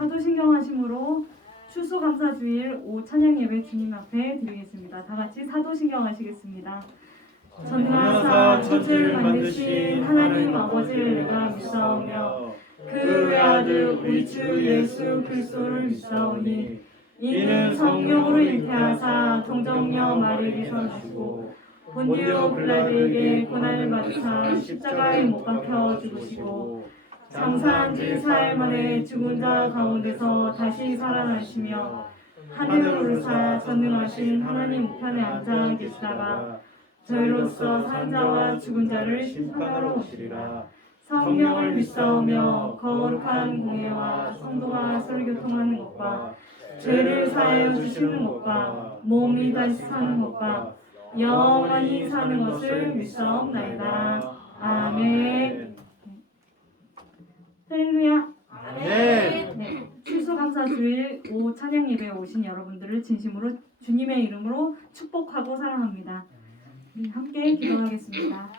사도신경하심으로 추수감사주일 오후 찬양예배 주님 앞에 드리겠습니다. 다같이 사도신경하시겠습니다. 전능하사 천지를 만드신 하나님 아버지를 내가 믿사오며 그 외아들 우리 주 예수 그리스도를 믿사오니 이는 성령으로 잉태하사 동정녀 마리에게서 나시고 본디오 빌라도에게 고난을 받으사 십자가에 못 박혀 죽으시고 장사한 지 4일 만에 죽은 자 가운데서 다시 살아나시며 하늘을 오르사 전능하신 하나님 우편에 앉아 계시다가 저희로서 산 자와 죽은 자를 심판하러 오시리라. 성령을 믿사오며 거룩한 공예와 성도가 서로 교통하는 것과 죄를 사하여 주시는 것과 몸이 다시 사는 것과 영원히 사는 것을 믿사옵나이다. 아멘. 할렐루야. 아멘. 네, 추수감사주일 오후 찬양예배에 오신 여러분들을 진심으로 주님의 이름으로 축복하고 사랑합니다. 우리 함께 기도하겠습니다.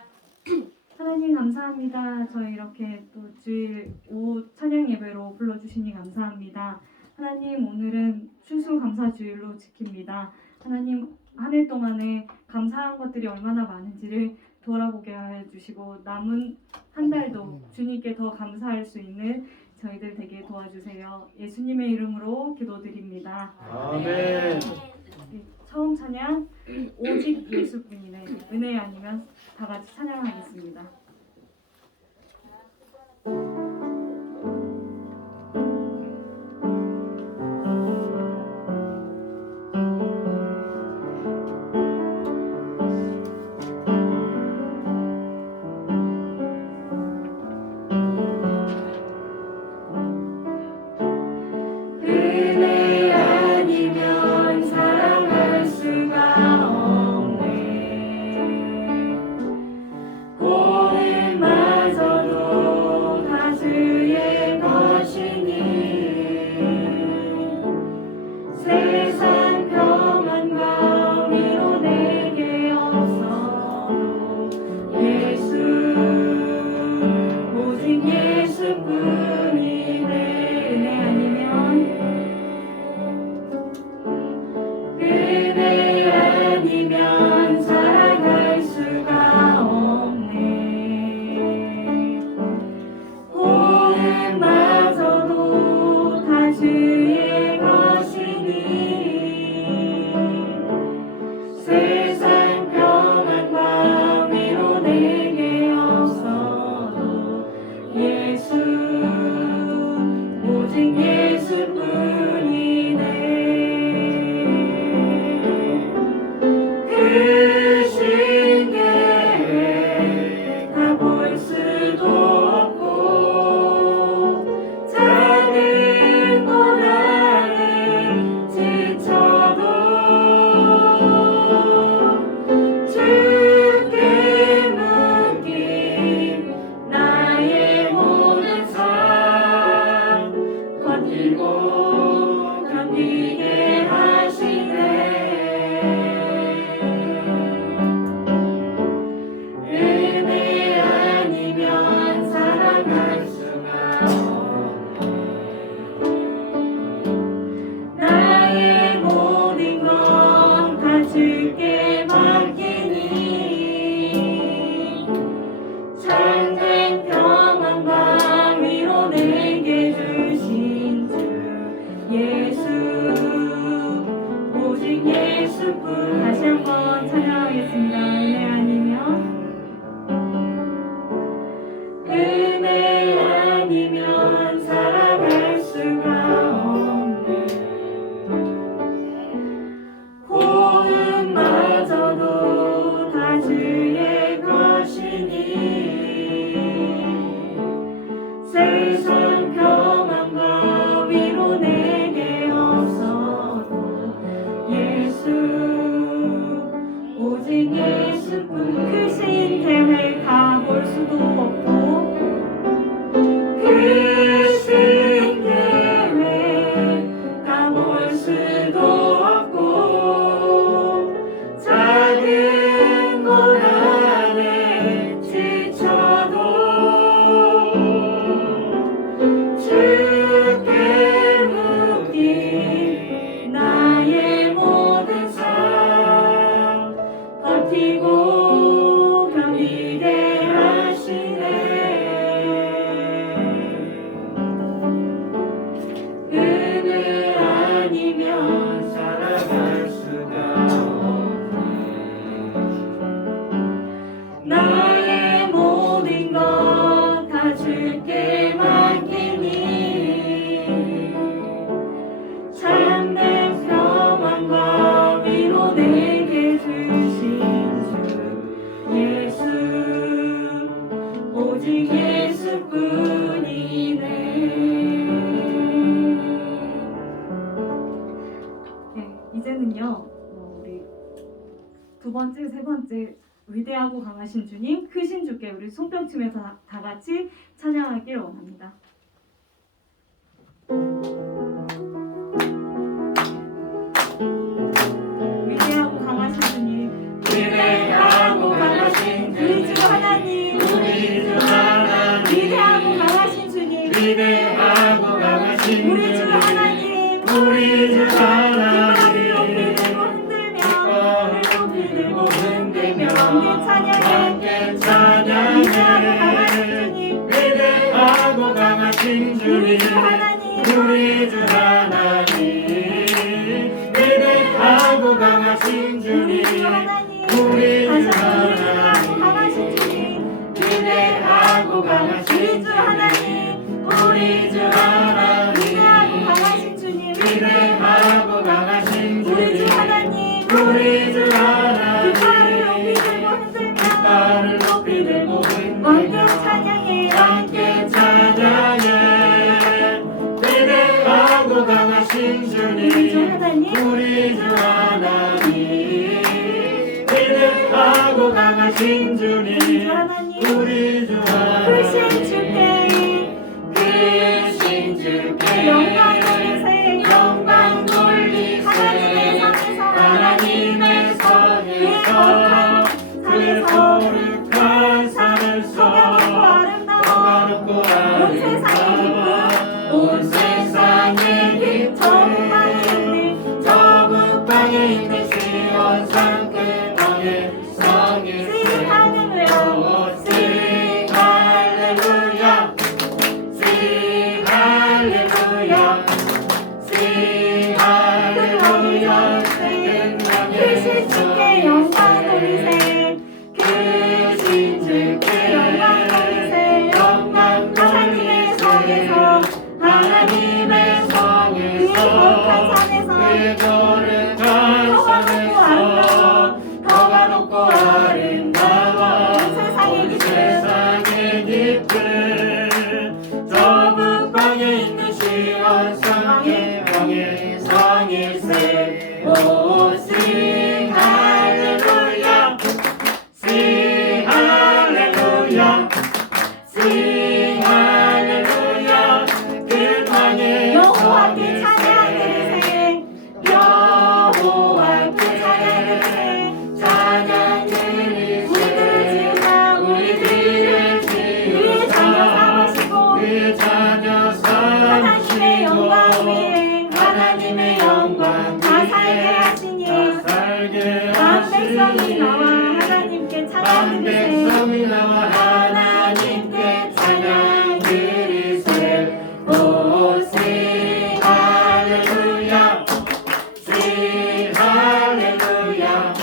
하나님 감사합니다. 저희 이렇게 또 주일 오후 찬양예배로 불러주시니 감사합니다. 하나님 오늘은 추수감사주일로 지킵니다. 하나님 한 해 동안에 감사한 것들이 얼마나 많은지를 돌아보게 해주시고 남은 한 달도 주님께 더 감사할 수 있는 저희들 되게 도와주세요. 예수님의 이름으로 기도드립니다. 아멘. 처음 찬양 오직 예수뿐이네. 은혜 아니면 다 같이 찬양하겠습니다. 은혜 아니면 사랑할 수가 없네. 오직 예수뿐이네. 네, 이제는요 우리 두 번째, 세 번째 위대하고 강하신 주님, 크신 주께 우리 손뼉치면서 다 같이 찬양하길 원합니다. 위대하고 강하신 주님, 위대하고 강하신 우리 주 하나님, 우리 주 하나님, 위대하고 강하신 주님, 위대하고 강하신 우리 주 하나님, 우리 주 하나님, 깃발을 높이 들고 흔들며 함께 찬양해 찬양해. 위대하고 강하신 주님, 우리 주 하나님, 위대하고 강하신 주님, 우리 주 하나님, 위대하고 강하신 주님, 우리 주 하나님, 위대하고 강하신 주님, 우리 주 하나님, 깃발을 높이 들고 흔들며 함께 찬양해. 위대하고 강하신 주님, 우리 주 하나님, 위대하고 강하신 주님, 우리 주 하나님, 크신 주께 영광 돌리세. 하나님의 성에서 그 거룩한 산에서 평화롭고 아름다운 온 세상의 기쁨, 저 북방에 있는 시온산 그 땅의 성일세. Sing 할렐루야, Sing 할렐루야, Sing 할렐루야. 크신 주께 영광 돌리세. 크신 주께 영광 돌리세. 영광 하나님의 성에서, 하나님의 성에서 그 거룩한 산에서 더가 높고 아름다워 세상의 기쁨, 저 북방에 있는 시온산의 왕의 성일세. 오 sing 할렐루야, sing 할렐루야, sing 할렐루야. 그 땅의 여호와께 찬양하세. 여호와께 찬양하세. 찬양하세. 우리들을 지으사 우리의 자녀 하나님의 영광 삼으시고 위에 하나님의 영광 다 살게 위에 하시니 다 살게 만 백성이 나와 하시니 하나님께 만 찬양 드리세. 백성이 나와 하나님께 찬양 드리세. 오 sing 할렐루야, sing 할렐루야,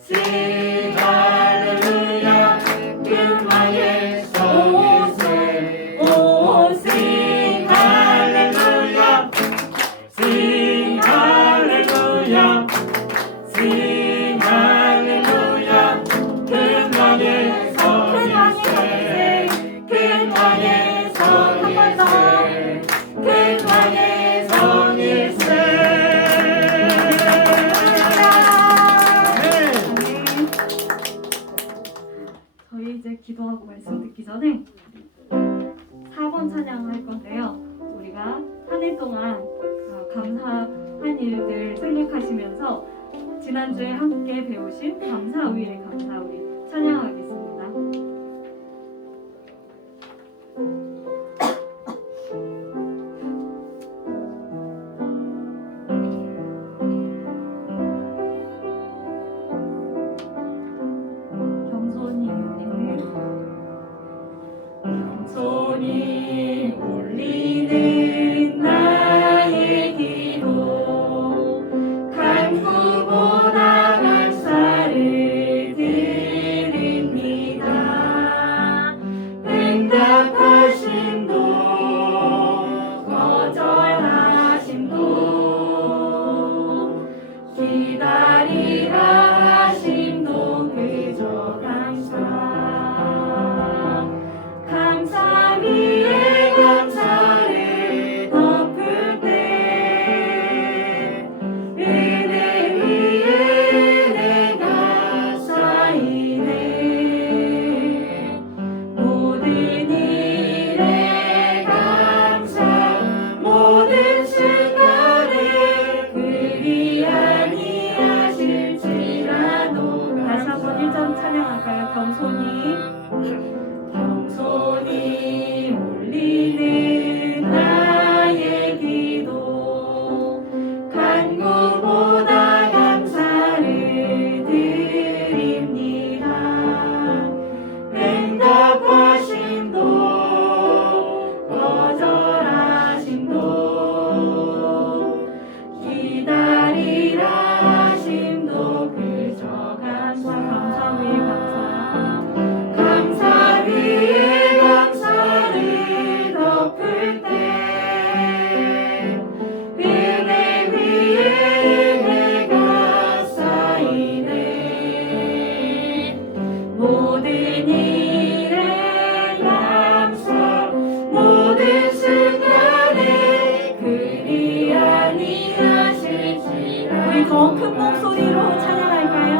sing 할렐루야. 금방의 성일세. 오 sing 할렐루야, sing 할렐루야, sing 할렐루야. 금방의 성일세. 금방의 성일세. 금방의 성일세. 저희 이제 기도하고 말씀 듣기 전에 4번 찬양을 할 건데요. 우리가 한 해 동안 감사한 일들 생각하시면서 지난주에 함께 배우신 감사 위에 감사 우리 찬양하겠습니다. 겸손히 손이 울리는 나의 기도, 간구보다 감사를 드립니다. 응답하심도 거절하심도 기다리라 하심도 그저 감사. 더 큰 목소리로 찬양할까요?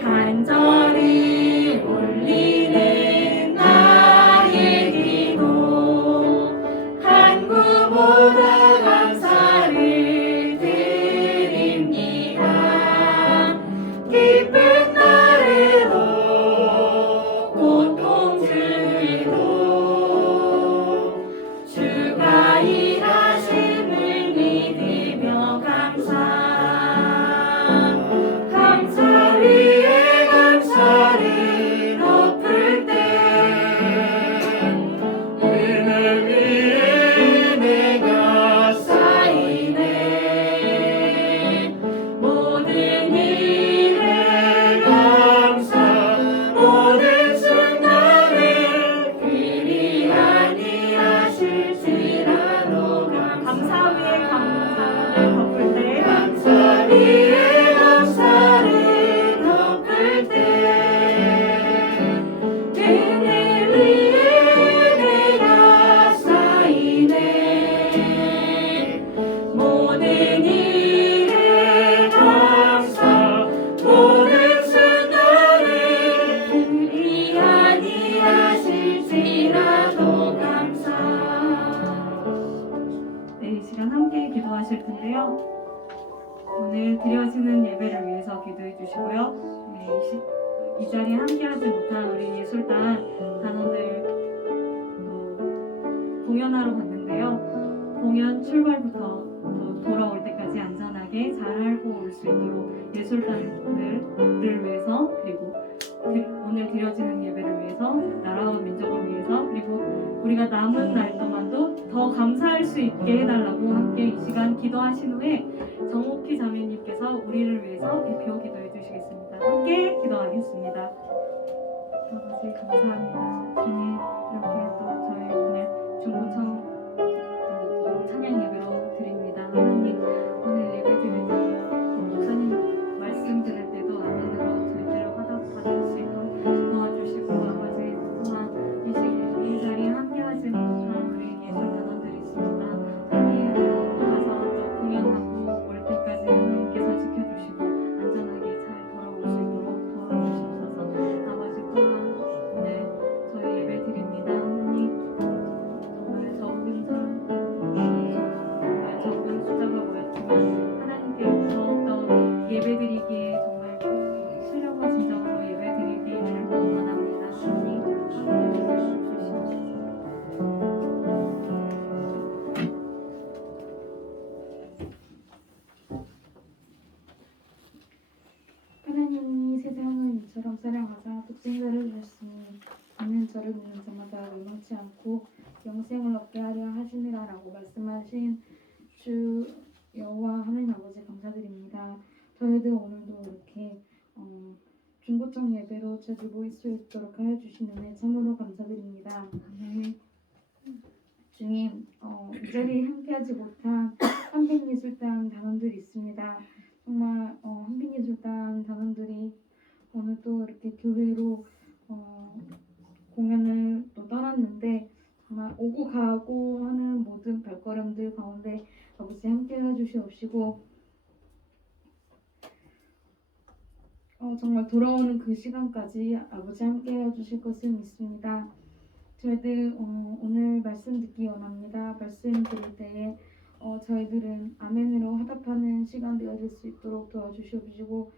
간절히 올리는 나의 기도 간구보다 감사를 드립니다. 기쁜 날에도 고통 중에도 주가 일하심을 믿으며 감사 위에 감사를 덮을 때 은혜 위에 은혜가 쌓이네. 모든 일에 감사 모든 순간을 그리 아니하실지라도 감사 위에 감사를 덮을 때 감사 위에 감사를 덮을 때 은혜 위에 은혜가 쌓이네. 모든 일에 감사 모든 순간을 그리 아니하실지라도 감사. 네, 이 시간 함께 기도하실 텐데요. 오늘 드려지는 예배를 위해서 기도해 주시고요. 네, 이 자리에 함께하지 못한 우리 예술단 단원들 또 공연하러 갔는데요. 공연 출발부터 또 돌아올 때까지 안전하게 잘 하고 올 수 있도록 예술단들을 위해서 그리고 오늘 드려지는 예배를 위해서 나라와 민족을 위해서 그리고 우리가 남은 날 동안도 더 감사할 수 있게 해달라고 함께 이 시간 기도하신 후에 정옥희 자매님께서 우리를 위해서 대표 기도해 주시겠습니다. 함께 기도하겠습니다. 아버지 감사합니다. 주님 이렇게 또 저희 오늘 중고청 찬양 예배로 드립니다. 하나님 오늘 예배 드릴 때 목사님 말씀 들을 때도 아멘으로 저희들을 받을 수 있도록 도와주시고 아버지 또한 이 자리에 함께하지 못한 우리 예술 단원들이 있습니다. 하나님 가서 또 공연하고 올 때까지 하나님께서 지켜주시고 안전하게 잘 돌아올 수 있도록 도와주시옵소서. 아버지 또한 오늘 저희 예배 드립니다. 하나님 정말 적은 사람 정말 적은 숫자가 모였지만 하나님께 더욱더 예배드리기에 정말 신령과 진정으로 예배드리기를 원합니다. 하나님 함께 주시옵소서. 하나님이 세상을 이처럼 사랑하사 독생자를 주셨으니 이는 저를 믿는 자마다 멸망치 않고 영생을 얻게 하려 하시니라라고 말씀하신 주 여호와 하나님 아버지 감사드립니다. 저희들 오늘도 이렇게 중고청 예배로 자주 모일 수 있도록 하여 주신 은혜 참으로 감사드립니다. 주님, 이 자리에 함께하지 못한 한빛예술단 단원들이 있습니다. 정말 한빛예술단 단원들이 오늘 또 이렇게 교회로 공연을 또 떠났는데 정말 오고 가고 하는 모든 발걸음들 가운데 아버지 함께 해주시옵시고 정말 돌아오는 그 시간까지 아버지 함께 해주실 것을 믿습니다. 저희들 오늘 말씀 듣기 원합니다. 말씀 드릴 때에 저희들은 아멘으로 화답하는 시간 되어질 수 있도록 도와주시옵시고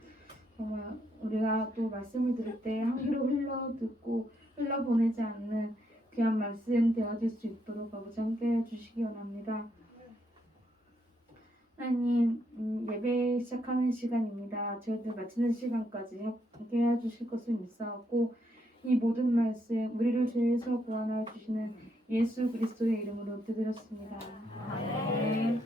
정말 우리가 또 말씀을 들을 때 한 귀로 흘러 듣고 흘러 보내지 않는 귀한 말씀 되어질 수 있도록 아버지 함께 해주시기 원합니다. 하나님 예배 시작하는 시간입니다. 저희들 마치는 시간까지 함께 해주실 것을 믿사옵고 이 모든 말씀 우리를 죄에서 구원하여 주시는 예수 그리스도의 이름으로 기도드렸습니다. 아멘.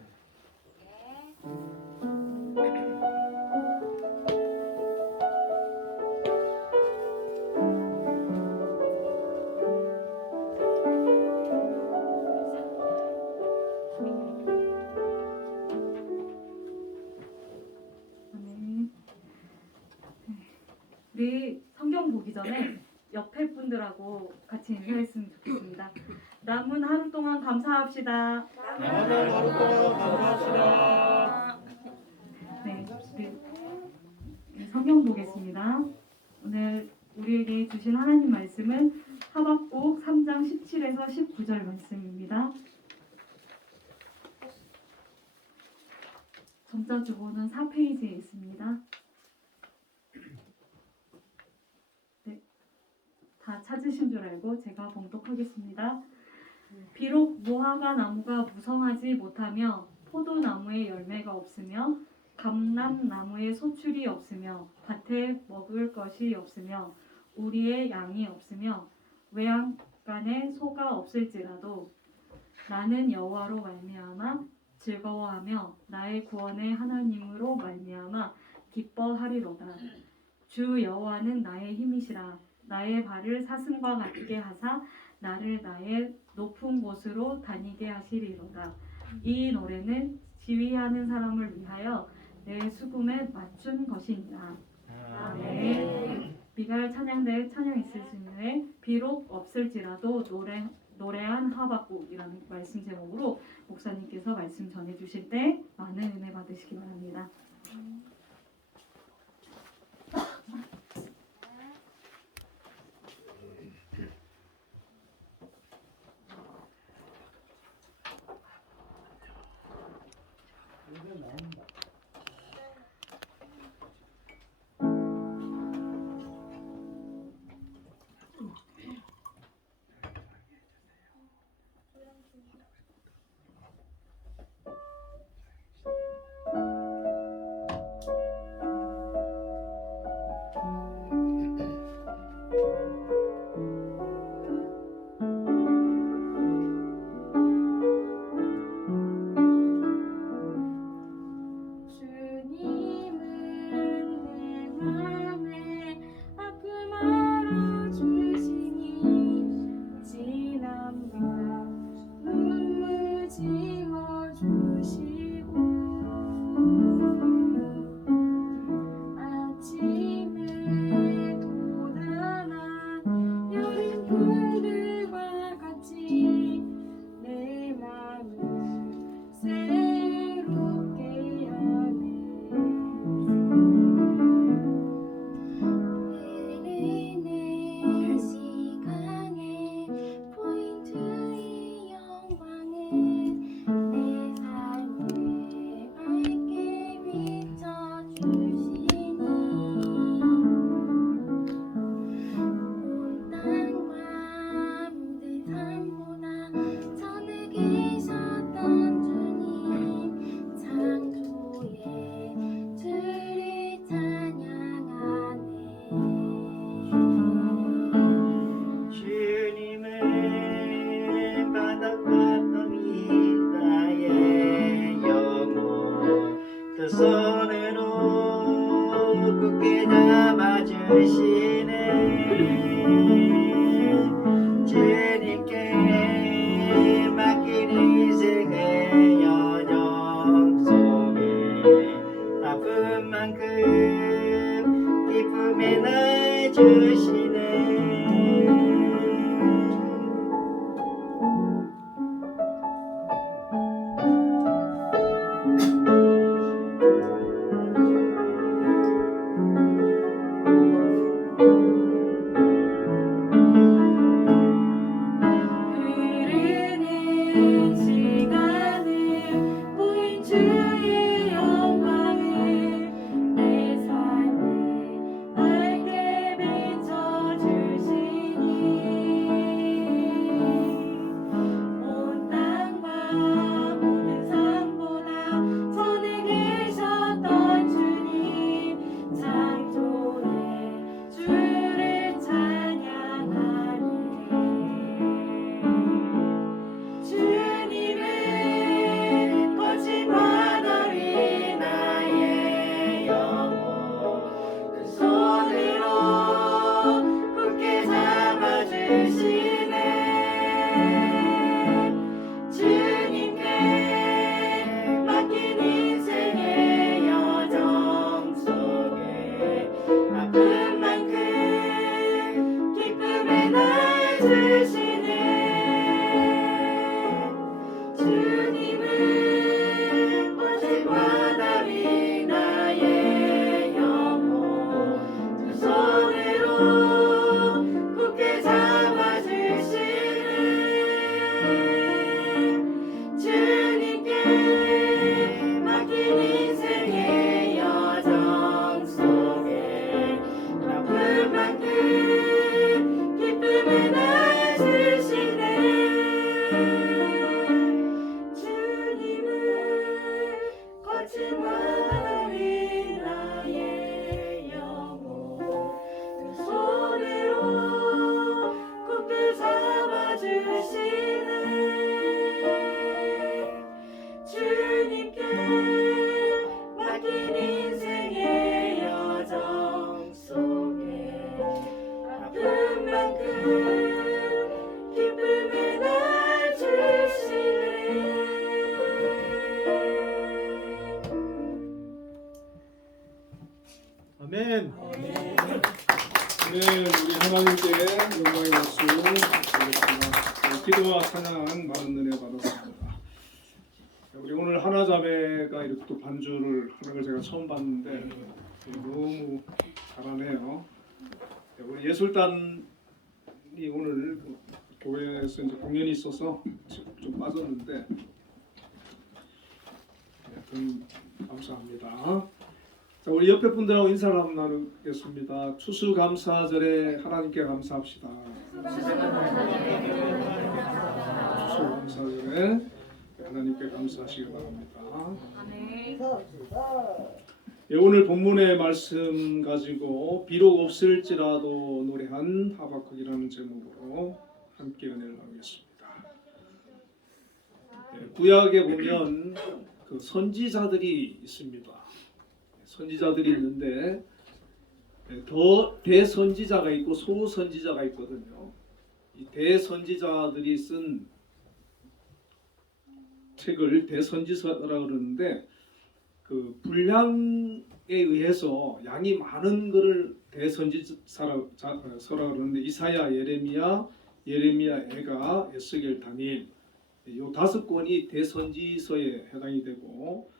우리 성경 보기 전에 옆에 분들하고 같이 인사했으면 좋겠습니다. 남은 하루 동안 감사합시다. 남은 하루 동안 감사합시다. 네, 우리 성경 보겠습니다. 오늘 우리에게 주신 하나님 말씀은 하박국 3장 17에서 19절 말씀입니다. 점자 주보는 4페이지에 있습니다. 네, 다 찾으신 줄 알고 제가 봉독하겠습니다. 비록 무화과 나무가 무성하지 못하며 포도나무에 열매가 없으며 감람나무에 소출이 없으며 밭에 먹을 것이 없으며 우리의 양이 없으며 외양간에 소가 없을지라도 나는 여호와로 말미암아 즐거워하며 나의 구원의 하나님으로 말미암아 기뻐하리로다. 주 여호와는 나의 힘이시라. 나의 발을 사슴과 같게 하사 나를 나의 높은 곳으로 다니게 하시리로다. 이 노래는 지휘하는 사람을 위하여 내 수금에 맞춘 것이니라. 아멘. 미갈 찬양대 찬양 있으시는데 비록 없을지라도 노래한 하박국이라는 말씀 제목으로 목사님께서 말씀 전해주실 때 많은 은혜 받으시기 바랍니다. 손으로 굳게 잡아주시네. 주님께 맡긴 인생의 여정 속에 아픈 만큼 기쁨의 날 주시네. 주님은 오직 바다리 나 큰 기쁨을 날 주시네. 아멘. 네, 우리 하나님께 영광의 박수 드리겠습니다. 기도와 찬양 많은 은혜 받았습니다. 우리 오늘 하나자매가 이렇게 또 반주를 하는 걸 제가 처음 봤는데 너무 잘하네요. 우리 예술단이 오늘 그 교회에서 이제 공연이 있어서 좀 빠졌는데 하여튼 감사합니다. 자, 우리 옆에 분들하고 인사를 한번 나누겠습니다. 추수감사절에 하나님께 감사합시다. 추수감사절에 하나님께 감사하시기 바랍니다. 예, 오늘 본문의 말씀 가지고 비록 없을지라도 노래한 하박국이라는 제목으로 함께 은혜를 나누겠습니다. 예, 구약에 보면 그 선지자들이 있습니다. 선지자들이 있는데 더 대선지자가 있고 소선지자가 있거든요. 이 대선지자들이 쓴 책을 대선지서라 그러는데 그 분량에 의해서 양이 많은 것을 대선지서라 그러는데 이사야, 예레미야, 에가, 에스겔, 다니엘 이 5권이 대선지서에 해당이 되고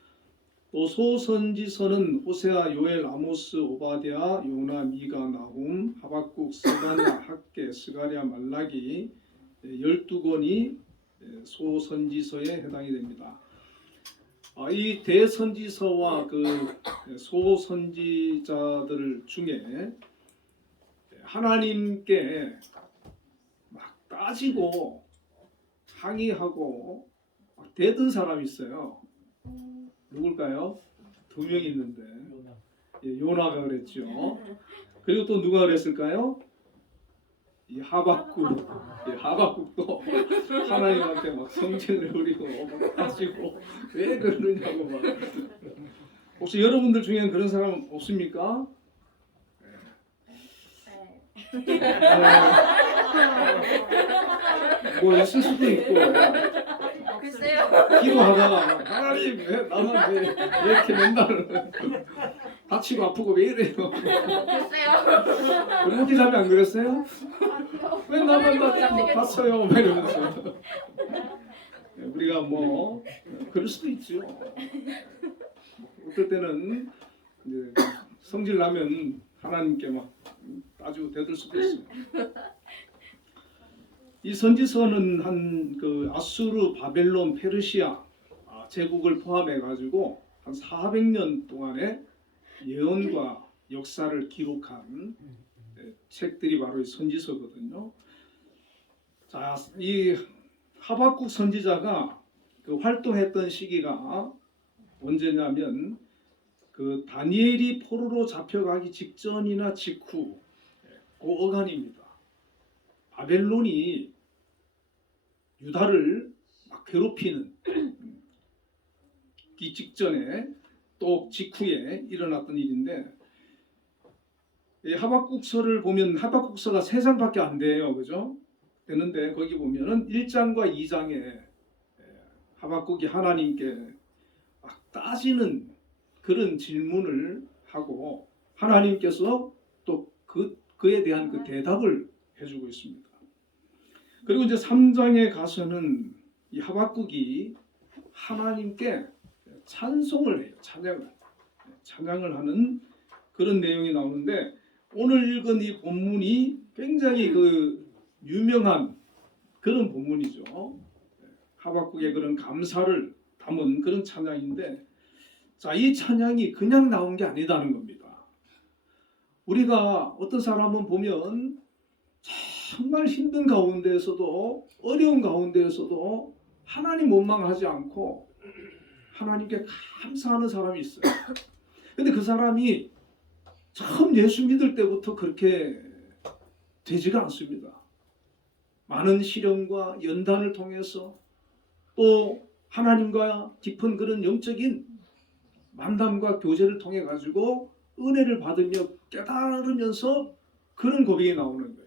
또 소선지서는 호세아, 요엘, 아모스, 오바댜, 요나, 미가, 나훔, 하박국, 스가랴, 학개, 스가랴, 말라기 12권이 소선지서에 해당이 됩니다. 이 대선지서와 그 소선지자들 중에 하나님께 막 따지고 항의하고 막 대든 사람이 있어요. 누굴까요? 2명 있는데 요나가 그랬죠. 그리고 또 누가 그랬을까요? 이 하박국. 하박국도 하나님한테 막 성질을 부리고 막 따지고 왜 그러느냐고 막. 혹시 여러분들 중에는 그런 사람 없습니까? 뭐 있을 수도 있고. 글쎄요. 기도하다가 하나님 왜 나만 왜 이렇게 맨날 다치고 아프고 왜 이래요? 글쎄요. 우리 모티 자매 안 그랬어요? 왜 나만 다쳐요? 막 이러면서 우리가 뭐 그럴 수도 있죠. 어떨 때는 이제 성질 나면 하나님께 막 따지고 대들 수도 있어요. 이 선지서는 한 그 아수르, 바벨론, 페르시아 제국을 포함해 가지고 한 400년 동안의 예언과 역사를 기록한 책들이 바로 이 선지서거든요. 자, 이 하박국 선지자가 그 활동했던 시기가 언제냐면 그 다니엘이 포로로 잡혀가기 직전이나 직후 그 어간입니다. 바벨론이 유다를 막 괴롭히는 이 직전에 또 직후에 일어났던 일인데 이 하박국서를 보면 하박국서가 3장밖에 안 돼요. 그죠? 되는데 거기 보면은 1장과 2장에 하박국이 하나님께 막 따지는 그런 질문을 하고 하나님께서 또 그에 대한 그 대답을 해주고 있습니다. 그리고 이제 3장에 가서는 이 하박국이 하나님께 찬송을 해요. 찬양을 하는 그런 내용이 나오는데 오늘 읽은 이 본문이 굉장히 그 유명한 그런 본문이죠. 하박국의 그런 감사를 담은 그런 찬양인데 자, 이 찬양이 그냥 나온 게 아니다는 겁니다. 우리가 어떤 사람은 보면 정말 힘든 가운데에서도 어려운 가운데에서도 하나님 원망하지 않고 하나님께 감사하는 사람이 있어요. 근데 그 사람이 처음 예수 믿을 때부터 그렇게 되지가 않습니다. 많은 시련과 연단을 통해서 또 하나님과 깊은 그런 영적인 만남과 교제를 통해 가지고 은혜를 받으며 깨달으면서 그런 고백이 나오는 거예요.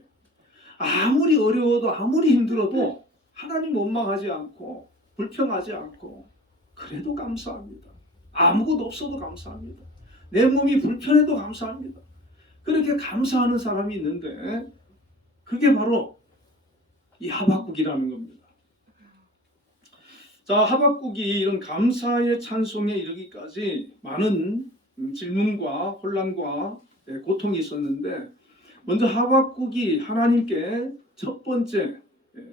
아무리 어려워도 아무리 힘들어도 하나님 원망하지 않고 불평하지 않고 그래도 감사합니다. 아무것도 없어도 감사합니다. 내 몸이 불편해도 감사합니다. 그렇게 감사하는 사람이 있는데 그게 바로 이 하박국이라는 겁니다. 자, 하박국이 이런 감사의 찬송에 이르기까지 많은 질문과 혼란과 고통이 있었는데 먼저 하박국이 하나님께 첫 번째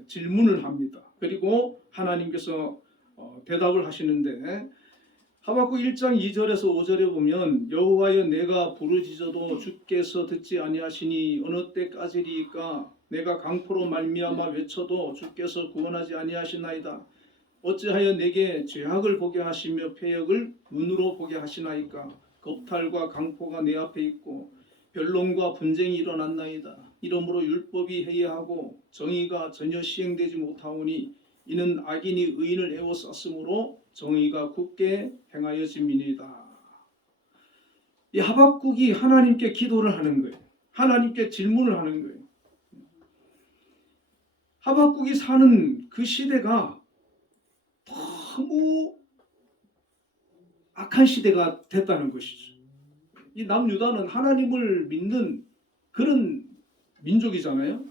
질문을 합니다. 그리고 하나님께서 대답을 하시는데 하박국 1장 2절에서 5절에 보면 여호와여 내가 부르짖어도 주께서 듣지 아니하시니 어느 때까지리이까 내가 강포로 말미암아 외쳐도 주께서 구원하지 아니하시나이다. 어찌하여 내게 죄악을 보게 하시며 패역을 눈으로 보게 하시나이까. 겁탈과 강포가 내 앞에 있고 변론과 분쟁이 일어났나이다. 이러므로 율법이 해이하고 정의가 전혀 시행되지 못하오니 이는 악인이 의인을 에워쌌으므로 정의가 굳게 행하여짐이니이다. 이 하박국이 하나님께 기도를 하는 거예요. 하나님께 질문을 하는 거예요. 하박국이 사는 그 시대가 너무 악한 시대가 됐다는 것이죠. 이 남유다는 하나님을 믿는 그런 민족이잖아요.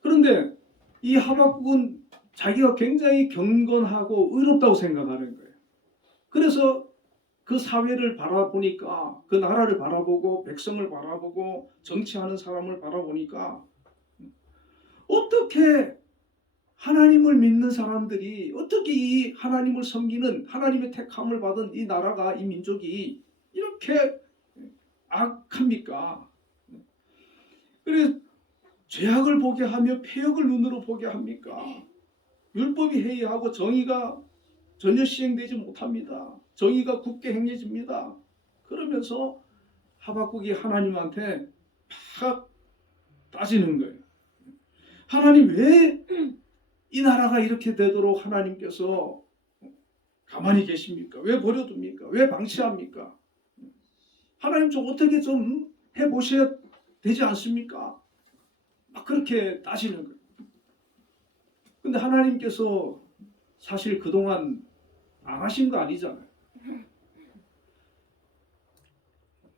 그런데 이 하박국은 자기가 굉장히 경건하고 의롭다고 생각하는 거예요. 그래서 그 사회를 바라보니까 그 나라를 바라보고 백성을 바라보고 정치하는 사람을 바라보니까 어떻게 하나님을 믿는 사람들이 어떻게 이 하나님을 섬기는 하나님의 택함을 받은 이 나라가 이 민족이 이렇게 악합니까? 그래서 죄악을 보게 하며 패역을 눈으로 보게 합니까? 율법이 해이하고 정의가 전혀 시행되지 못합니다. 정의가 굳게 행해집니다. 그러면서 하박국이 하나님한테 막 따지는 거예요. 하나님 왜 이 나라가 이렇게 되도록 하나님께서 가만히 계십니까? 왜 버려둡니까? 왜 방치합니까? 하나님 좀 어떻게 좀 해보셔야 되지 않습니까? 막 그렇게 따지는 거예요. 근데 하나님께서 사실 그동안 안 하신 거 아니잖아요.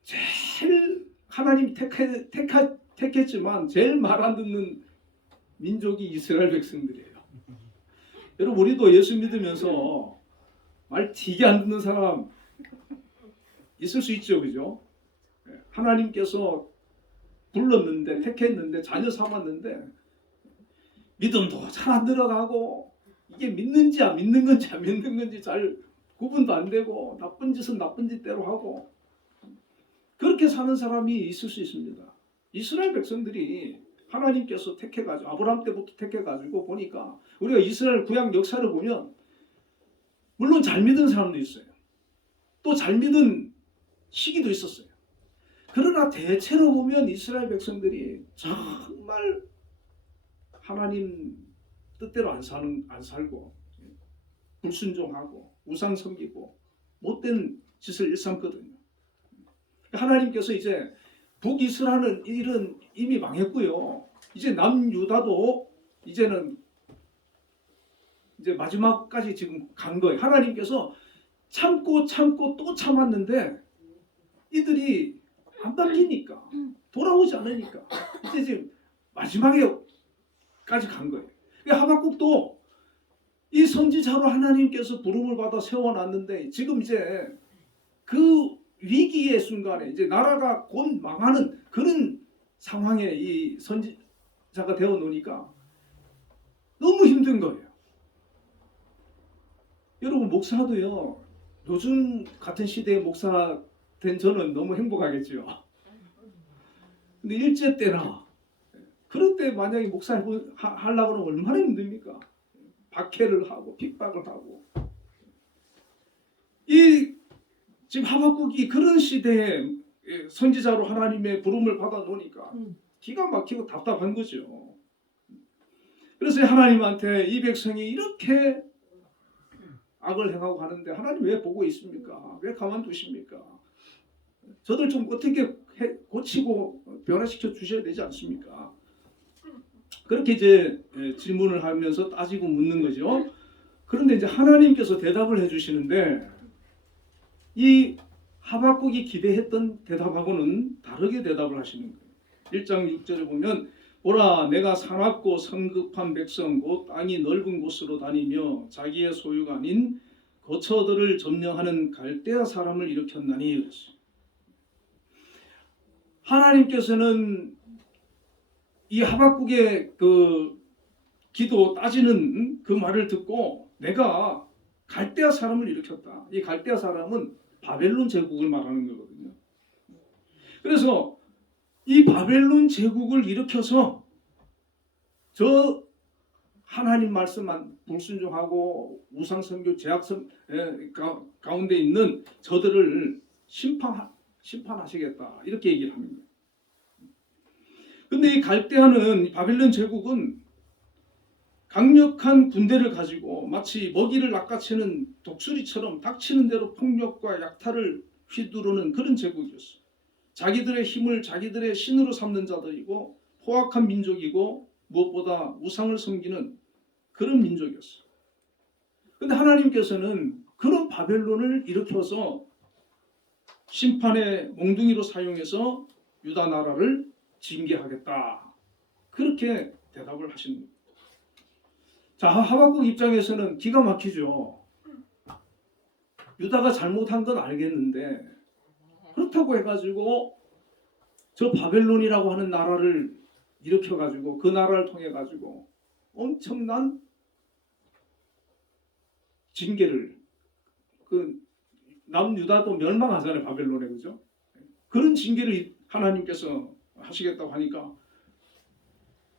제일 하나님이 택했지만 제일 말 안 듣는 민족이 이스라엘 백성들이에요. 여러분 우리도 예수 믿으면서 말 되게 안 듣는 사람 있을 수 있죠, 그죠? 하나님께서 불렀는데 택했는데 자녀 삼았는데 믿음도 잘 안 들어가고 이게 믿는지 안 믿는 건지 안 믿는 건지 잘 구분도 안 되고 나쁜 짓은 나쁜 짓대로 하고 그렇게 사는 사람이 있을 수 있습니다. 이스라엘 백성들이 하나님께서 택해가지고 아브라함 때부터 택해가지고 보니까 우리가 이스라엘 구약 역사를 보면 물론 잘 믿은 사람도 있어요. 또 잘 믿은 시기도 있었어요. 그러나 대체로 보면 이스라엘 백성들이 정말 하나님 뜻대로 안 살고 불순종하고 우상 섬기고 못된 짓을 일삼거든요. 하나님께서 이제 북이스라엘은 일은 이미 망했고요. 이제 남유다도 이제는 이제 마지막까지 지금 간 거예요. 하나님께서 참고 또 참았는데 이들이 안 바뀌니까 돌아오지 않으니까 이제 지금 마지막에까지 간 거예요. 하박국도 이 선지자로 하나님께서 부름을 받아 세워놨는데 지금 이제 그 위기의 순간에 이제 나라가 곧 망하는 그런 상황에 이 선지자가 되어 놓으니까 너무 힘든 거예요. 여러분 목사도요. 요즘 같은 시대의 목사 된 저는 너무 행복하겠죠. 근데 일제 때나 그런 때 만약에 목사 하려고 하면 얼마나 힘듭니까? 박해를 하고 핍박을 하고 이 지금 하박국이 그런 시대에 선지자로 하나님의 부름을 받아 놓으니까 기가 막히고 답답한 거죠. 그래서 하나님한테 이 백성이 이렇게 악을 행하고 가는데 하나님 왜 보고 있습니까? 왜 가만두십니까? 저들 좀 어떻게 고치고 변화시켜 주셔야 되지 않습니까? 그렇게 이제 질문을 하면서 따지고 묻는 거죠. 그런데 이제 하나님께서 대답을 해주시는데 이 하박국이 기대했던 대답하고는 다르게 대답을 하시는 거예요. 1장 6절에 보면 보라 내가 사납고 성급한 백성 곧 땅이 넓은 곳으로 다니며 자기의 소유가 아닌 거처들을 점령하는 갈대아 사람을 일으켰나니 그랬어요. 하나님께서는 이 하박국의 그 기도 따지는 그 말을 듣고 내가 갈대아 사람을 일으켰다. 이 갈대아 사람은 바벨론 제국을 말하는 거거든요. 그래서 이 바벨론 제국을 일으켜서 저 하나님 말씀만 불순종하고 우상선교 제약선 가운데 있는 저들을 심판하시겠다 이렇게 얘기를 하는 거예요. 근데 이 갈대아는 바벨론 제국은 강력한 군대를 가지고 마치 먹이를 낚아채는 독수리처럼 닥치는 대로 폭력과 약탈을 휘두르는 그런 제국이었어요. 자기들의 힘을 자기들의 신으로 삼는 자들이고 포악한 민족이고 무엇보다 우상을 섬기는 그런 민족이었어요. 그런데 하나님께서는 그런 바벨론을 일으켜서 심판의 몽둥이로 사용해서 유다 나라를 징계하겠다. 그렇게 대답을 하시는 겁니다. 자, 하박국 입장에서는 기가 막히죠. 유다가 잘못한 건 알겠는데 그렇다고 해가지고 저 바벨론이라고 하는 나라를 일으켜가지고 그 나라를 통해가지고 엄청난 징계를 남유다도 멸망하잖아요. 바벨론에 그죠? 그런 징계를 하나님께서 하시겠다고 하니까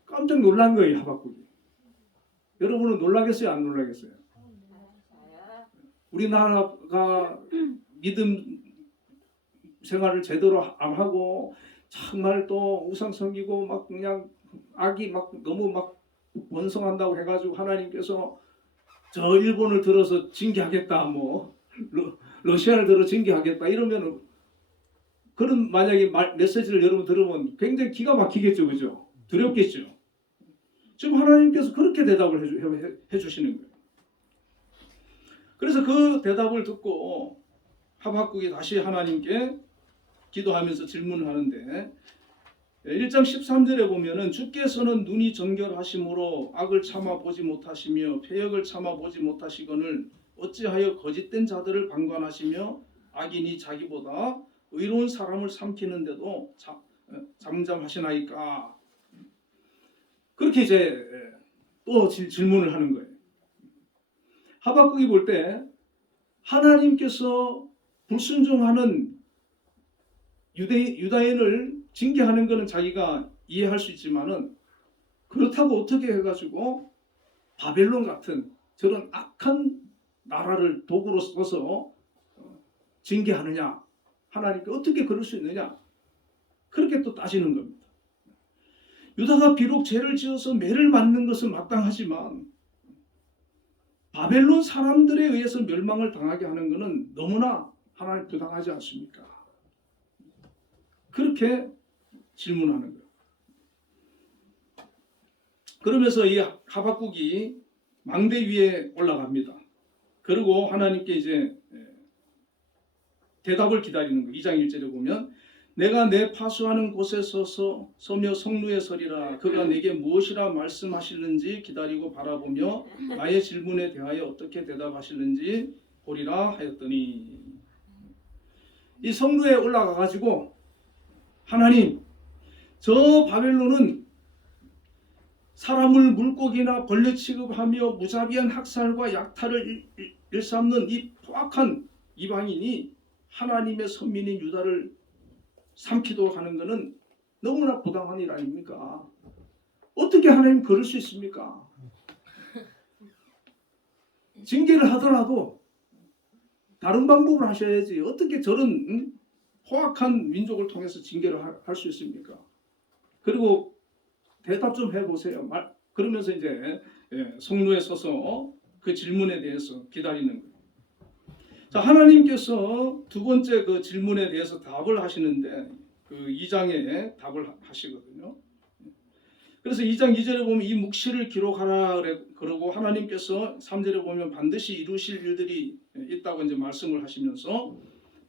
깜짝 놀란 거예요. 하박국이. 여러분은 놀라겠어요? 안 놀라겠어요? 우리나라가 믿음 생활을 제대로 안 하고 정말 또 우상 섬기고 막 그냥 악이 막 너무 막 번성한다고 해가지고 하나님께서 저 일본을 들어서 징계하겠다 뭐 러시아를 들어 징계하겠다 이러면은 그런 만약에 메시지를 여러분 들으면 굉장히 기가 막히겠죠, 그죠? 두렵겠죠. 지금 하나님께서 그렇게 대답을 해주시는 거예요. 그래서 그 대답을 듣고 하박국이 다시 하나님께 기도하면서 질문을 하는데 1장 13절에 보면은 주께서는 눈이 정결하심으로 악을 참아 보지 못하시며 패역을 참아 보지 못하시거늘 어찌하여 거짓된 자들을 방관하시며 악인이 자기보다 의로운 사람을 삼키는데도 잠잠하시나이까. 그렇게 이제 또 질문을 하는 거예요. 하박국이 볼 때 하나님께서 불순종하는 유다인을 징계하는 것은 자기가 이해할 수 있지만은 그렇다고 어떻게 해가지고 바벨론 같은 저런 악한 나라를 도구로 써서 징계하느냐, 하나님께 어떻게 그럴 수 있느냐, 그렇게 또 따지는 겁니다. 유다가 비록 죄를 지어서 매를 맞는 것은 마땅하지만 바벨론 사람들에 의해서 멸망을 당하게 하는 것은 너무나 하나님 부당하지 않습니까? 그렇게 질문하는 거예요. 그러면서 이 하박국이 망대 위에 올라갑니다. 그리고 하나님께 이제 대답을 기다리는 거예요. 2장 1절에 보면 내가 내 파수하는 곳에 서며 성루에 서리라. 그가 내게 무엇이라 말씀하실는지 기다리고 바라보며 나의 질문에 대하여 어떻게 대답하실는지 보리라 하였더니 이 성루에 올라가 가지고 하나님, 저 바벨론은 사람을 물고기나 벌레 취급하며 무자비한 학살과 약탈을 일삼는 이 포악한 이방인이 하나님의 선민인 유다를 삼키도록 하는 것은 너무나 부당한 일 아닙니까? 어떻게 하나님 그럴 수 있습니까? 징계를 하더라도 다른 방법을 하셔야지 어떻게 저런 포악한 민족을 통해서 징계를 할 수 있습니까? 그리고 대답 좀 해보세요. 그러면서 이제 성루에 서서 그 질문에 대해서 기다리는 거예요. 자, 하나님께서 두 번째 그 질문에 대해서 답을 하시는데 그 2장에 답을 하시거든요. 그래서 2장 2절에 보면 이 묵시를 기록하라 그러고 하나님께서 3절에 보면 반드시 이루실 일들이 있다고 이제 말씀을 하시면서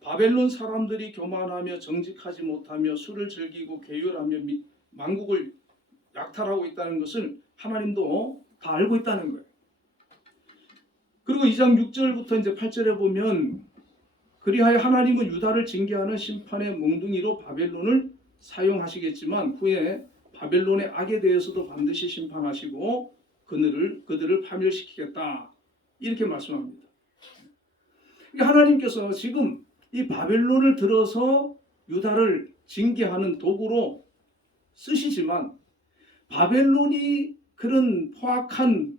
바벨론 사람들이 교만하며 정직하지 못하며 술을 즐기고 괴율하며 만국을 약탈하고 있다는 것을 하나님도 다 알고 있다는 거예요. 그리고 2장 6절부터 이제 8절에 보면 그리하여 하나님은 유다를 징계하는 심판의 몽둥이로 바벨론을 사용하시겠지만 후에 바벨론의 악에 대해서도 반드시 심판하시고 그들을 파멸시키겠다 이렇게 말씀합니다. 하나님께서 지금 이 바벨론을 들어서 유다를 징계하는 도구로 쓰시지만 바벨론이 그런 포악한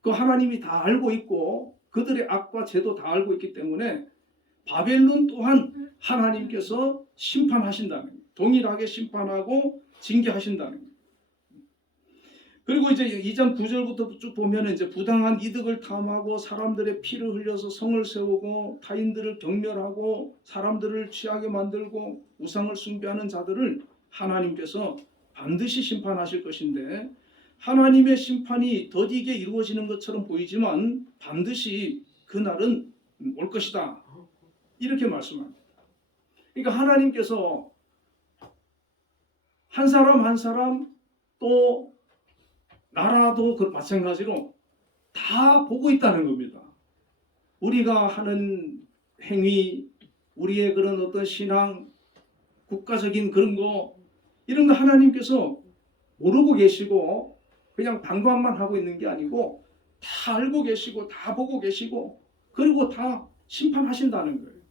그 하나님이 다 알고 있고 그들의 악과 죄도 다 알고 있기 때문에 바벨론 또한 하나님께서 심판하신다는 거예요. 동일하게 심판하고 징계하신다는 거예요. 그리고 이제 2장 9절부터 쭉 보면 이제 부당한 이득을 탐하고 사람들의 피를 흘려서 성을 세우고 타인들을 경멸하고 사람들을 취하게 만들고 우상을 숭배하는 자들을 하나님께서 반드시 심판하실 것인데 하나님의 심판이 더디게 이루어지는 것처럼 보이지만 반드시 그날은 올 것이다. 이렇게 말씀합니다. 그러니까 하나님께서 한 사람 한 사람 또 나라도 마찬가지로 다 보고 있다는 겁니다. 우리가 하는 행위, 우리의 그런 어떤 신앙, 국가적인 그런 거 이런 거 하나님께서 모르고 계시고 그냥 방관만 하고 있는 게 아니고 다 알고 계시고 다 보고 계시고 그리고 다 심판하신다는 거예요.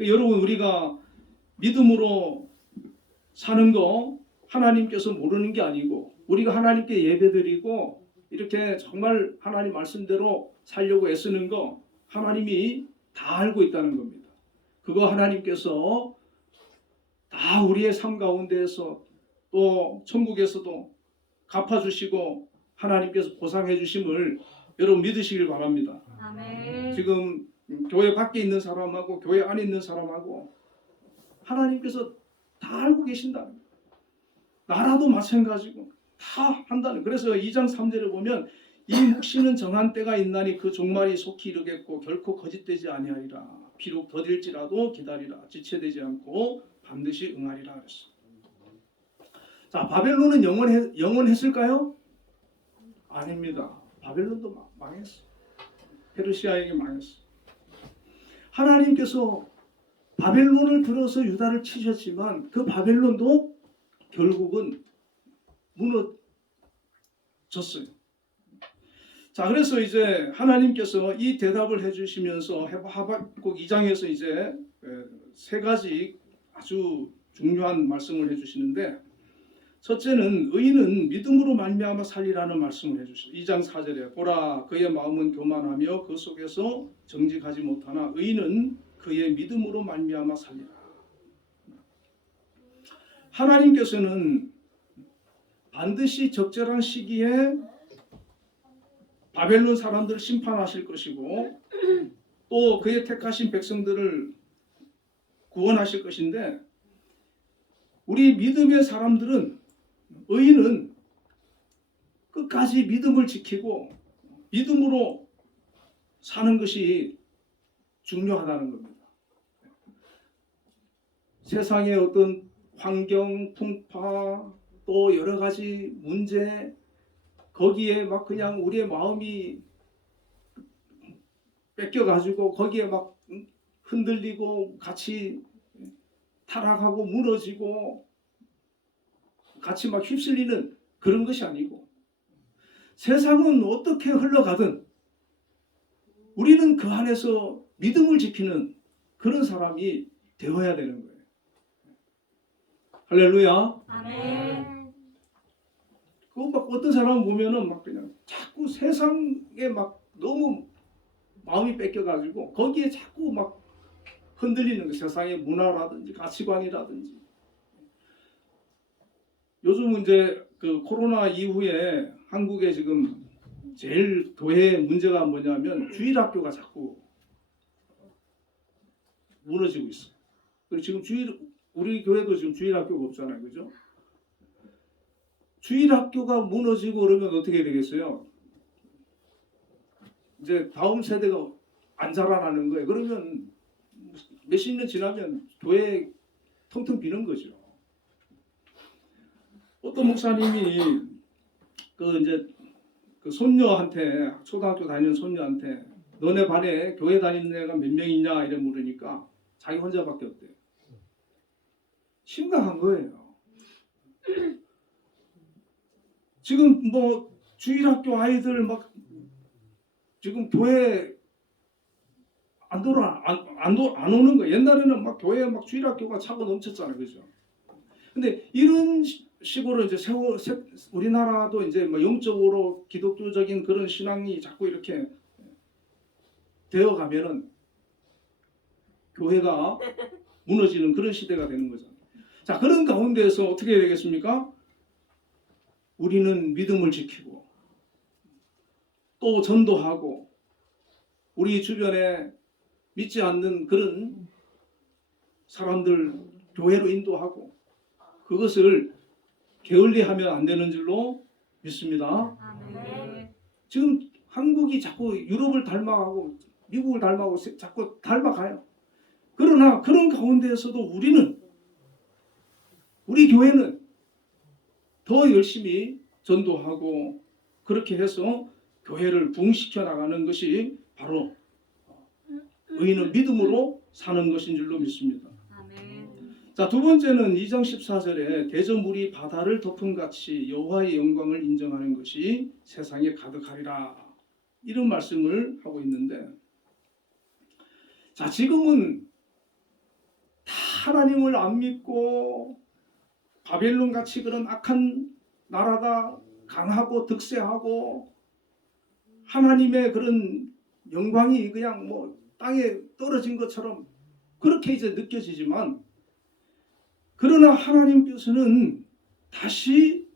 여러분 우리가 믿음으로 사는 거 하나님께서 모르는 게 아니고 우리가 하나님께 예배드리고 이렇게 정말 하나님 말씀대로 살려고 애쓰는 거 하나님이 다 알고 있다는 겁니다. 그거 하나님께서 다 우리의 삶 가운데에서 또 천국에서도 갚아주시고 하나님께서 보상해 주심을 여러분 믿으시길 바랍니다. 아멘. 지금 교회 밖에 있는 사람하고 교회 안에 있는 사람하고 하나님께서 다 알고 계신다. 나라도 마찬가지고 다 한다는. 그래서 2장 3절에 보면 이 묵시는 정한 때가 있나니 그 종말이 속히 이르겠고 결코 거짓되지 아니하리라. 비록 더딜지라도 기다리라. 지체되지 않고 반드시 응하리라 그랬어. 자, 바벨론은 영원했을까요? 아닙니다. 바벨론도 망했어. 페르시아에게 망했어. 하나님께서 바벨론을 들어서 유다를 치셨지만 그 바벨론도 결국은 무너졌어요. 자, 그래서 이제 하나님께서 이 대답을 해주시면서 하박국 2장에서 이제 세 가지 아주 중요한 말씀을 해주시는데 첫째는 의인은 믿음으로 말미암아 살리라는 말씀을 해주셔요. 2장 4절에 보라 그의 마음은 교만하며 그 속에서 정직하지 못하나 의인은 그의 믿음으로 말미암아 살리라. 하나님께서는 반드시 적절한 시기에 바벨론 사람들을 심판하실 것이고 또 그의 택하신 백성들을 구원하실 것인데 우리 믿음의 사람들은 의인은 끝까지 믿음을 지키고 믿음으로 사는 것이 중요하다는 겁니다. 세상의 어떤 환경, 풍파, 또 여러 가지 문제 거기에 막 그냥 우리의 마음이 뺏겨가지고 거기에 막 흔들리고 같이 타락하고 무너지고 같이 막 휩쓸리는 그런 것이 아니고 세상은 어떻게 흘러가든 우리는 그 안에서 믿음을 지키는 그런 사람이 되어야 되는 거예요. 할렐루야. 아멘. 그 막 어떤 사람 보면은 막 그냥 자꾸 세상에 막 너무 마음이 뺏겨가지고 거기에 자꾸 막 흔들리는 거 세상의 문화라든지 가치관이라든지. 요즘 이제 그 코로나 이후에 한국에 지금 제일 교회 문제가 뭐냐면 주일학교가 자꾸 무너지고 있어요. 그리고 지금 우리 교회도 지금 주일학교가 없잖아요, 그죠? 주일학교가 무너지고 그러면 어떻게 되겠어요? 이제 다음 세대가 안 자라나는 거예요. 그러면 몇십 년 지나면 교회 텅텅 비는 거죠. 어떤 목사님이 그 손녀한테, 초등학교 다니는 손녀한테 너네 반에 교회 다니는 애가 몇 명 있냐 이래 물으니까 자기 혼자밖에 없대요. 심각한 거예요. 지금 뭐 주일학교 아이들 막 지금 교회 안 오는 거. 옛날에는 막 교회 막 주일학교가 차고 넘쳤잖아요, 그죠? 근데 이런 식으로 이제 우리나라도 이제 뭐 영적으로 기독교적인 그런 신앙이 자꾸 이렇게 되어가면은 교회가 무너지는 그런 시대가 되는 거죠. 자, 그런 가운데에서 어떻게 해야 되겠습니까? 우리는 믿음을 지키고 또 전도하고 우리 주변에 믿지 않는 그런 사람들 교회로 인도하고 그것을 게을리하면 안 되는 줄로 믿습니다. 아멘. 지금 한국이 자꾸 유럽을 닮아가고 미국을 닮아가고 자꾸 닮아가요. 그러나 그런 가운데에서도 우리 교회는 더 열심히 전도하고 그렇게 해서 교회를 부흥시켜 나가는 것이 바로 의인은 믿음으로 사는 것인 줄로 믿습니다. 아멘. 자, 두 번째는 2장 14절에 대저물이 바다를 덮음같이 여호와의 영광을 인정하는 것이 세상에 가득하리라 이런 말씀을 하고 있는데, 자, 지금은 다 하나님을 안 믿고 바벨론 같이 그런 악한 나라가 강하고 득세하고 하나님의 그런 영광이 그냥 뭐 땅에 떨어진 것처럼 그렇게 이제 느껴지지만, 그러나 하나님께서는 다시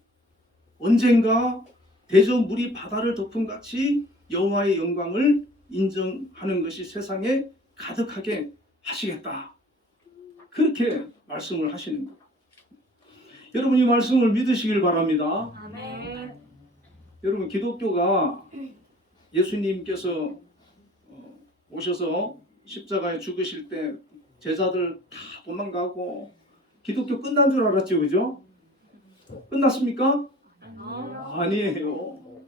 언젠가 대저물이 바다를 덮은 같이 여호와의 영광을 인정하는 것이 세상에 가득하게 하시겠다. 그렇게 말씀을 하시는 거예요. 여러분 이 말씀을 믿으시길 바랍니다. 아멘. 여러분 기독교가 예수님께서 오셔서 십자가에 죽으실 때 제자들 다 도망가고 기독교 끝난 줄 알았죠, 그죠? 끝났습니까? 아니에요.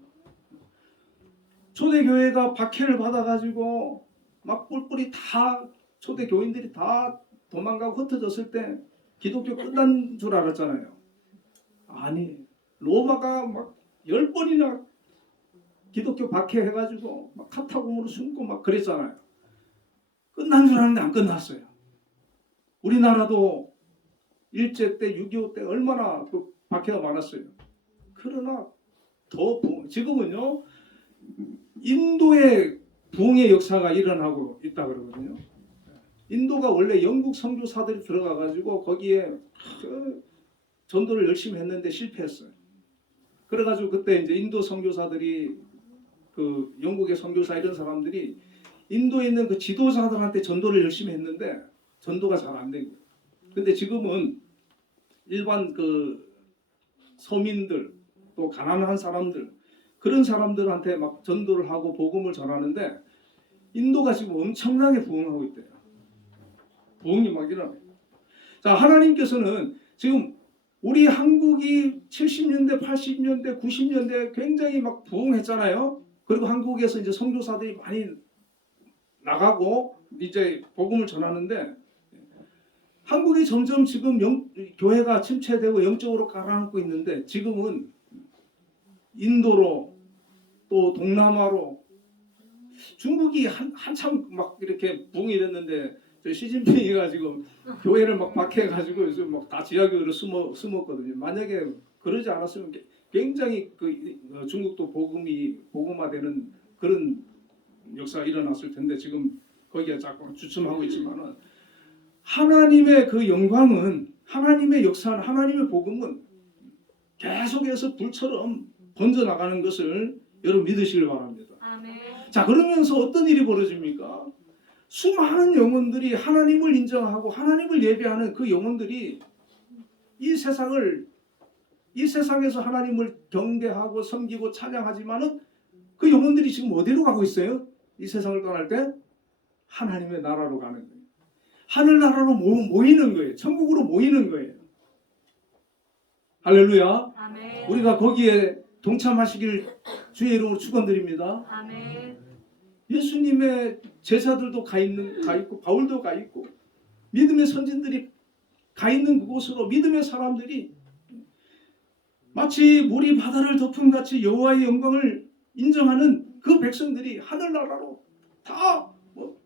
초대교회가 박해를 받아가지고 막 뿔뿔이 다 초대교인들이 다 도망가고 흩어졌을 때 기독교 끝난 줄 알았잖아요. 아니, 로마가 막 10번이나 기독교 박해해가지고 막 카타콤으로 숨고 막 그랬잖아요. 끝난 줄 알았는데 안 끝났어요. 우리나라도 일제 때 6.25 때 얼마나 그 박해가 많았어요. 그러나 더 지금은요 인도의 부흥의 역사가 일어나고 있다 그러거든요. 인도가 원래 영국 선교사들이 들어가가지고 거기에 전도를 열심히 했는데 실패했어요. 그래가지고 그때 이제 인도 선교사들이 그 영국의 선교사 이런 사람들이 인도에 있는 그 지도자들한테 전도를 열심히 했는데 전도가 잘 안 된 거예요. 근데 지금은 일반 그 서민들 또 가난한 사람들 그런 사람들한테 막 전도를 하고 복음을 전하는데 인도가 지금 엄청나게 부흥하고 있대요. 부흥이 막 일어나요. 자, 하나님께서는 지금 우리 한국이 70년대, 80년대, 90년대 굉장히 막 부흥했잖아요. 그리고 한국에서 이제 선교사들이 많이 나가고 이제 복음을 전하는데 한국이 점점 지금 교회가 침체되고 영적으로 가라앉고 있는데 지금은 인도로 또 동남아로 중국이 한참 막 이렇게 부흥이 됐는데 시진핑이가 지금 교회를 막 박해가지고 요즘 막 다 지하교회로 숨었거든요. 만약에 그러지 않았으면 굉장히 그 중국도 복음화되는 그런 역사가 일어났을 텐데 지금 거기에 자꾸 주춤하고 있지만은 하나님의 그 영광은 하나님의 역사는 하나님의 복음은 계속해서 불처럼 번져나가는 것을 여러분 믿으시길 바랍니다. 아멘. 자, 그러면서 어떤 일이 벌어집니까? 수많은 영혼들이 하나님을 인정하고 하나님을 예배하는 그 영혼들이 이 세상을 이 세상에서 하나님을 경배하고 섬기고 찬양하지만은 그 영혼들이 지금 어디로 가고 있어요? 이 세상을 떠날 때 하나님의 나라로 가는 거예요. 하늘나라로 모이는 거예요. 천국으로 모이는 거예요. 할렐루야. 아멘. 우리가 거기에 동참하시길 주의 이름으로 축원드립니다. 아멘. 예수님의 제자들도 가 있고 바울도 가 있고 믿음의 선진들이 가 있는 그곳으로 믿음의 사람들이 마치 물이 바다를 덮은 같이 여호와의 영광을 인정하는 그 백성들이 하늘나라로 다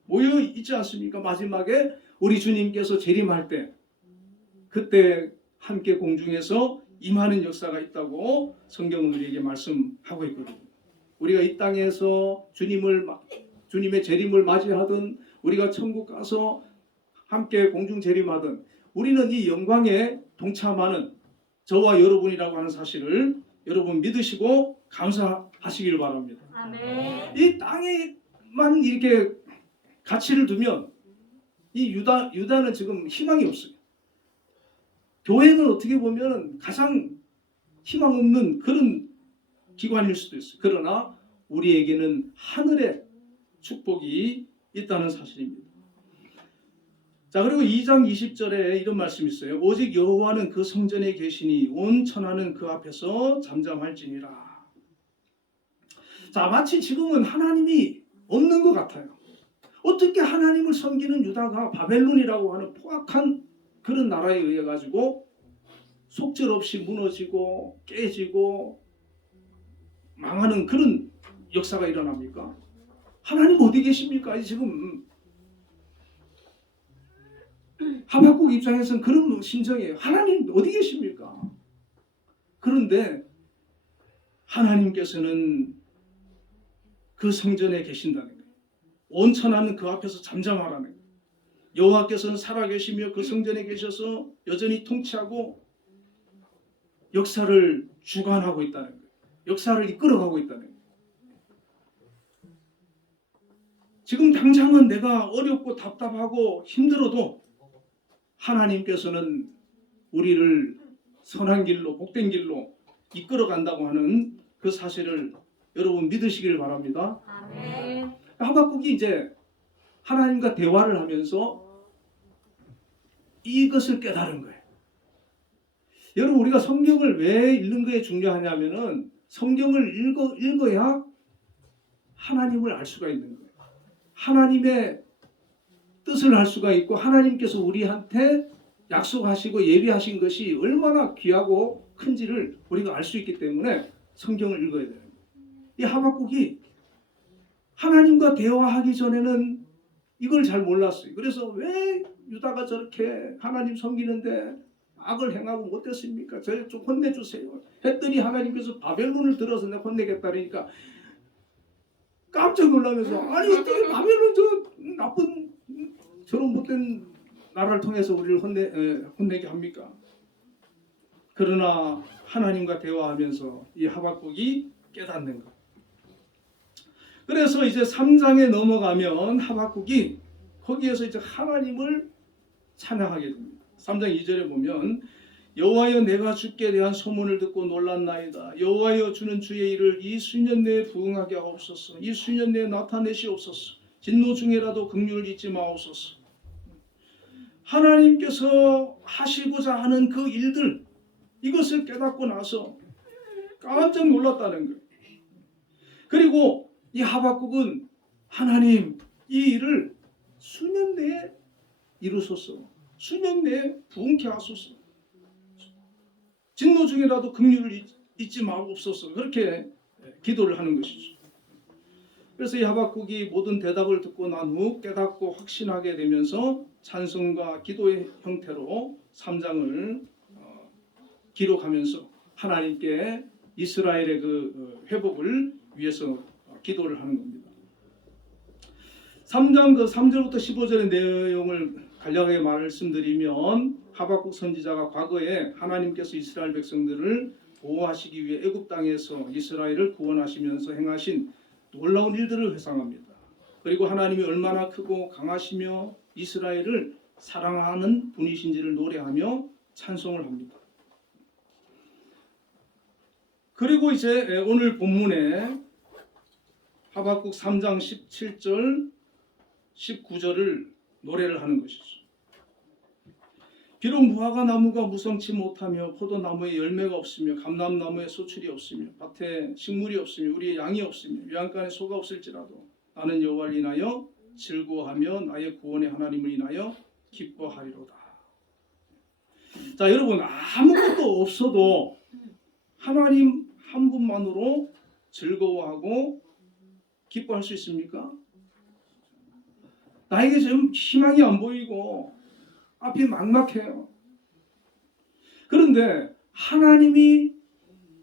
모여 있지 않습니까? 마지막에 우리 주님께서 재림할 때 그때 함께 공중에서 임하는 역사가 있다고 성경은 우리에게 말씀하고 있거든요. 우리가 이 땅에서 주님의 재림을 맞이하든 우리가 천국 가서 함께 공중 재림하든 우리는 이 영광에 동참하는 저와 여러분이라고 하는 사실을 여러분 믿으시고 감사하시길 바랍니다. 아멘. 이 땅에만 이렇게 가치를 두면 이 유다는 지금 희망이 없어요. 교회는 어떻게 보면 가장 희망 없는 그런 기관일 수도 있어요. 그러나 우리에게는 하늘의 축복이 있다는 사실입니다. 자, 그리고 2장 20절에 이런 말씀이 있어요. 오직 여호와는 그 성전에 계시니 온 천하는 그 앞에서 잠잠할지니라. 자, 마치 지금은 하나님이 없는 것 같아요. 어떻게 하나님을 섬기는 유다가 바벨론이라고 하는 포악한 그런 나라에 의해 가지고 속절없이 무너지고 깨지고 망하는 그런 역사가 일어납니까? 하나님 어디 계십니까? 지금 하박국 입장에서는 그런 심정이에요. 하나님 어디 계십니까? 그런데 하나님께서는 그 성전에 계신다는 거예요. 온 천하는 그 앞에서 잠잠하라는 거예요. 여호와께서는 살아계시며 그 성전에 계셔서 여전히 통치하고 역사를 주관하고 있다는 거예요. 역사를 이끌어가고 있다는 거예요. 지금 당장은 내가 어렵고 답답하고 힘들어도 하나님께서는 우리를 선한 길로 복된 길로 이끌어간다고 하는 그 사실을 여러분 믿으시길 바랍니다. 아멘. 하박국이 이제 하나님과 대화를 하면서 이것을 깨달은 거예요. 여러분 우리가 성경을 왜 읽는 게 중요하냐면은 성경을 읽어야 하나님을 알 수가 있는 거예요. 하나님의 뜻을 알 수가 있고 하나님께서 우리한테 약속하시고 예비하신 것이 얼마나 귀하고 큰지를 우리가 알 수 있기 때문에 성경을 읽어야 되는 거예요. 이 하박국이 하나님과 대화하기 전에는 이걸 잘 몰랐어요. 그래서 왜 유다가 저렇게 하나님 섬기는데 악을 행하고 못했습니까? 저를 좀 혼내주세요. 했더니 하나님께서 바벨론을 들어서 내가 혼내겠다니까 깜짝 놀라면서 아니 어떻게 바벨론 저 나쁜 저런 못된 나라를 통해서 우리를 혼내게 합니까? 그러나 하나님과 대화하면서 이 하박국이 깨닫는 것. 그래서 이제 3장에 넘어가면 하박국이 거기에서 이제 하나님을 찬양하게 됩니다. 3장 2절에 보면 여호와여 내가 주께 대한 소문을 듣고 놀랐나이다. 여호와여 주는 주의 일을 이 수년 내에 부응하게 하옵소서. 이 수년 내에 나타내시옵소서. 진노 중에라도 긍휼을 잊지 마옵소서. 하나님께서 하시고자 하는 그 일들 이것을 깨닫고 나서 깜짝 놀랐다는 거예요. 그리고 이 하박국은 하나님 이 일을 수년 내에 이루소서. 수년 내에 부응케 하소서. 진노 중이라도 긍휼을 잊지 마옵소서. 그렇게 기도를 하는 것이죠. 그래서 이 하박국이 모든 대답을 듣고 난 후 깨닫고 확신하게 되면서 찬송과 기도의 형태로 3장을 기록하면서 하나님께 이스라엘의 그 회복을 위해서 기도를 하는 겁니다. 3장 그 3절부터 15절의 내용을 간략하게 말씀드리면 하박국 선지자가 과거에 하나님께서 이스라엘 백성들을 보호하시기 위해 애굽 땅에서 이스라엘을 구원하시면서 행하신 놀라운 일들을 회상합니다. 그리고 하나님이 얼마나 크고 강하시며 이스라엘을 사랑하는 분이신지를 노래하며 찬송을 합니다. 그리고 이제 오늘 본문에 하박국 3장 17절 19절을 노래를 하는 것이죠. 비록 무화과 나무가 무성치 못하며 포도나무에 열매가 없으며 감람나무에 소출이 없으며 밭에 식물이 없으며 우리의 양이 없으며 외양간에 소가 없을지라도 나는 여호와를 인하여 즐거워하며 나의 구원의 하나님을 인하여 기뻐하리로다. 자, 여러분, 아무것도 없어도 하나님 한 분만으로 즐거워하고 기뻐할 수 있습니까? 나에게 지금 희망이 안 보이고 앞이 막막해요. 그런데 하나님이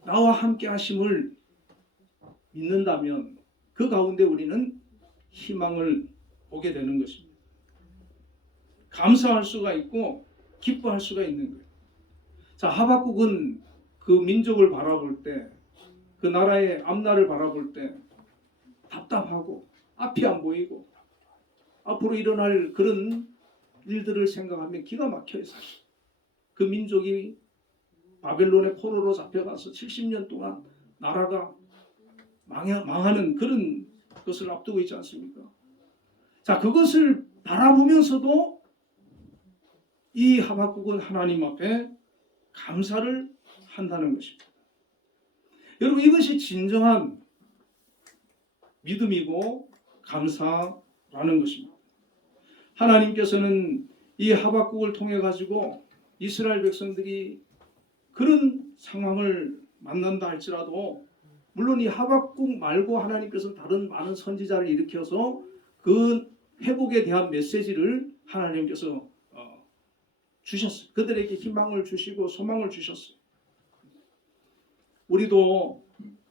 나와 함께 하심을 믿는다면 그 가운데 우리는 희망을 보게 되는 것입니다. 감사할 수가 있고 기뻐할 수가 있는 거예요. 자, 하박국은 그 민족을 바라볼 때, 그 나라의 앞날을 바라볼 때 답답하고 앞이 안 보이고 앞으로 일어날 그런 일들을 생각하면 기가 막혀요. 사실 그 민족이 바벨론의 포로로 잡혀가서 70년 동안 나라가 망하는 그런 것을 앞두고 있지 않습니까? 자, 그것을 바라보면서도 이 하박국은 하나님 앞에 감사를 한다는 것입니다. 여러분, 이것이 진정한 믿음이고 감사라는 것입니다. 하나님께서는 이 하박국을 통해 가지고 이스라엘 백성들이 그런 상황을 만난다 할지라도, 물론 이 하박국 말고 하나님께서 다른 많은 선지자를 일으켜서 그 회복에 대한 메시지를 하나님께서 주셨어요. 그들에게 희망을 주시고 소망을 주셨어요. 우리도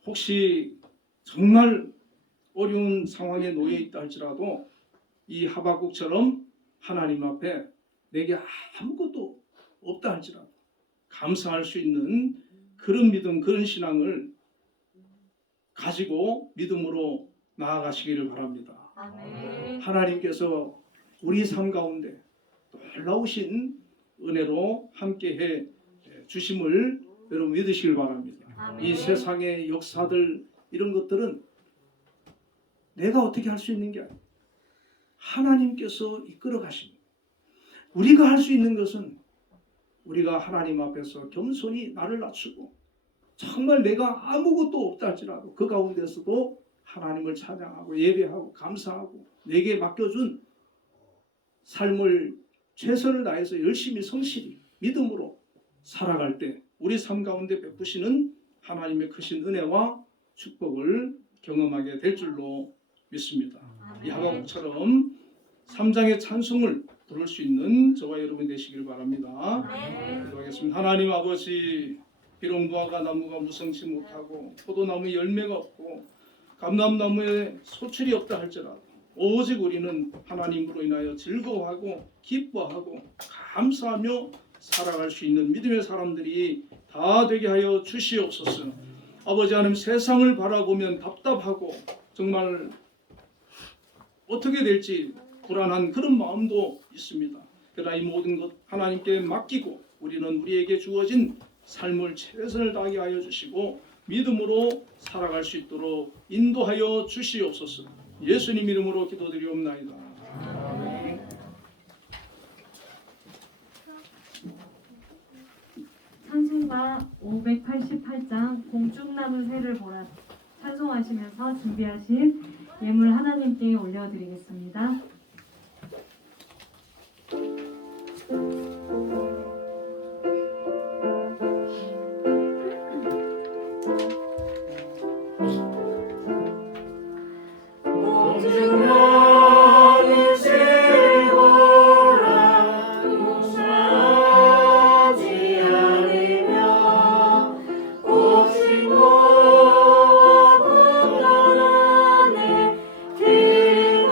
혹시 정말 어려운 상황에 놓여 있다 할지라도 이 하박국처럼 하나님 앞에 내게 아무것도 없다 할지라도 감사할 수 있는 그런 믿음, 그런 신앙을 가지고 믿음으로 나아가시기를 바랍니다. 아멘. 하나님께서 우리 삶 가운데 놀라우신 은혜로 함께해 주심을 여러분 믿으시길 바랍니다. 아멘. 이 세상의 역사들 이런 것들은 내가 어떻게 할 수 있는 게 아니에요. 하나님께서 이끌어 가십니다. 우리가 할 수 있는 것은 우리가 하나님 앞에서 겸손히 나를 낮추고 정말 내가 아무것도 없다 할지라도 그 가운데서도 하나님을 찬양하고 예배하고 감사하고 내게 맡겨준 삶을 최선을 다해서 열심히 성실히 믿음으로 살아갈 때 우리 삶 가운데 베푸시는 하나님의 크신 은혜와 축복을 경험하게 될 줄로 믿습니다. 이 하박국처럼 3장의 찬송을 부를 수 있는 저와 여러분 되시길 바랍니다. 기도하겠습니다. 하나님 아버지, 비록 무화과 나무가 무성치 못하고 포도나무에 열매가 없고 감람나무에 소출이 없다 할지라도 오직 우리는 하나님으로 인하여 즐거워하고 기뻐하고 감사하며 살아갈 수 있는 믿음의 사람들이 다 되게 하여 주시옵소서. 아버지 하나님, 세상을 바라보면 답답하고 정말 어떻게 될지 불안한 그런 마음도 있습니다. 그러나 이 모든 것 하나님께 맡기고 우리는 우리에게 주어진 삶을 최선을 다하게 하여 주시고 믿음으로 살아갈 수 있도록 인도하여 주시옵소서. 예수님 이름으로 기도드리옵나이다. 아멘. 찬송가 588장 공중나무 새를 보라 찬송하시면서 준비하신 예물 하나님께 올려드리겠습니다. 공중나무 새를 보라 무사하지 않으며 곱씹고 붓던 안에 들은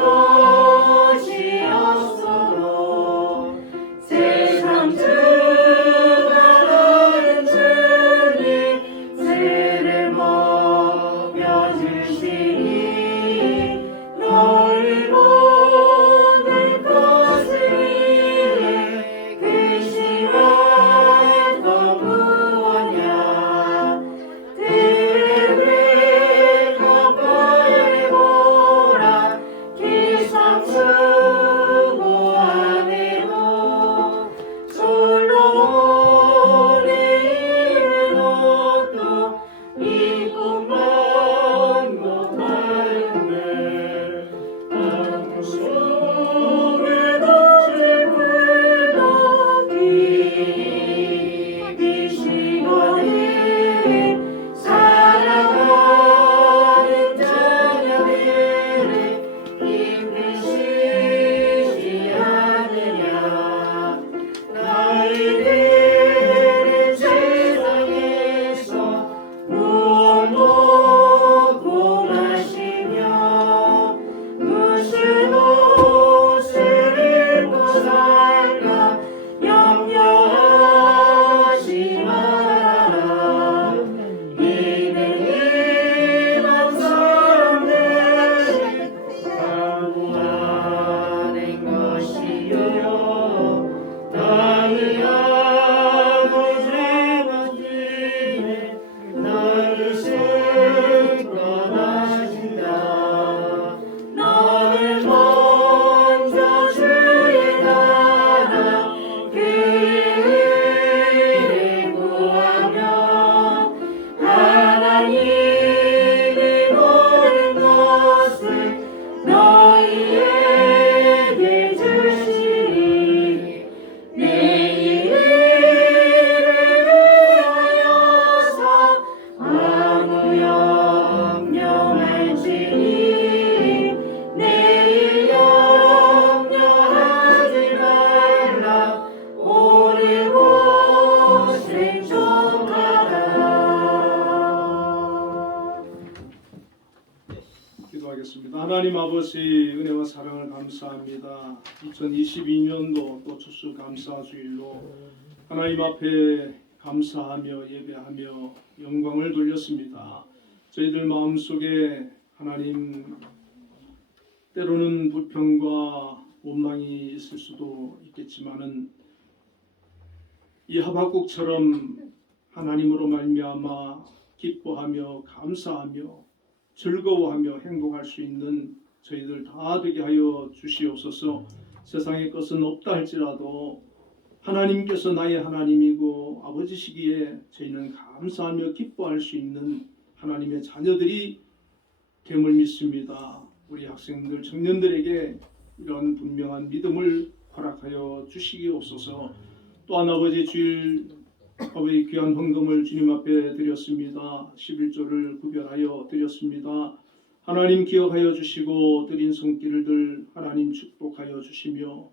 기도하겠습니다. 하나님 아버지 은혜와 사랑을 감사합니다. 2022년도 또 추수 감사 주일로 하나님 앞에 감사하며 예배하며 영광을 돌렸습니다. 저희들 마음속에 하나님 때로는 불평과 원망이 있을 수도 있겠지만은 이 하박국처럼 하나님으로 말미암아 기뻐하며 감사하며 즐거워하며 행복할 수 있는 저희들 다 되게 하여 주시옵소서. 세상의 것은 없다 할지라도 하나님께서 나의 하나님이고 아버지시기에 저희는 감사하며 기뻐할 수 있는 하나님의 자녀들이 됨을 믿습니다. 우리 학생들, 청년들에게 이런 분명한 믿음을 허락하여 주시옵소서. 또한 아버지 주일 아버지 귀한 헌금을 주님 앞에 드렸습니다. 11조를 구별하여 드렸습니다. 하나님 기억하여 주시고 드린 손길들 하나님 축복하여 주시며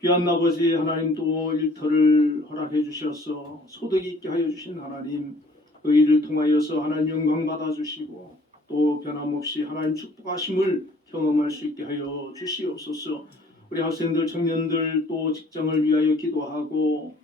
귀한 아버지 하나님 또 일터를 허락해 주셔서 소득 있게 하여 주신 하나님 그 일을 통하여서 하나님 영광 받아 주시고 또 변함없이 하나님 축복하심을 경험할 수 있게 하여 주시옵소서. 우리 학생들 청년들 또 직장을 위하여 기도하고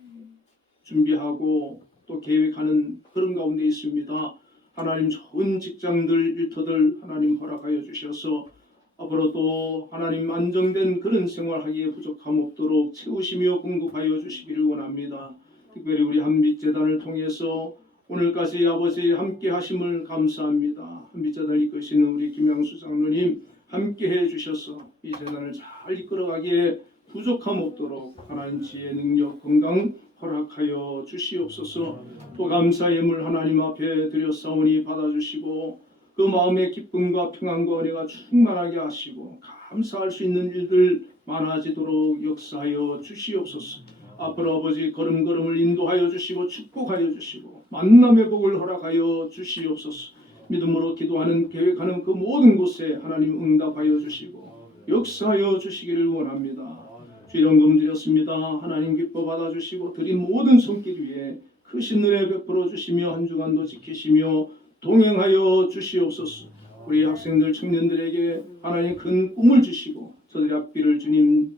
준비하고 또 계획하는 그런 가운데 있습니다. 하나님 좋은 직장들 일터들 하나님 허락하여 주셔서 앞으로도 하나님 안정된 그런 생활하기에 부족함 없도록 채우시며 공급하여 주시기를 원합니다. 특별히 우리 한빛재단을 통해서 오늘까지 아버지 함께 하심을 감사합니다. 한빛재단을 이끄시는 우리 김양수 장로님 함께 해 주셔서 이 재단을 잘 이끌어가기에 부족함 없도록 하나님 지혜 능력 건강 허락하여 주시옵소서. 또 감사 예물 하나님 앞에 드렸사오니 받아주시고 그 마음의 기쁨과 평안과 은혜가 충만하게 하시고 감사할 수 있는 일들 많아지도록 역사하여 주시옵소서. 앞으로 아버지 걸음걸음을 인도하여 주시고 축복하여 주시고 만남의 복을 허락하여 주시옵소서. 믿음으로 기도하는 계획하는 그 모든 곳에 하나님 응답하여 주시고 역사하여 주시기를 원합니다. 주일헌금 드렸습니다. 하나님 기뻐 받아주시고 드린 모든 손길 위에 크신 은혜 베풀어 주시며 한 주간도 지키시며 동행하여 주시옵소서. 우리 학생들 청년들에게 하나님 큰 꿈을 주시고 저들의 앞길을 주님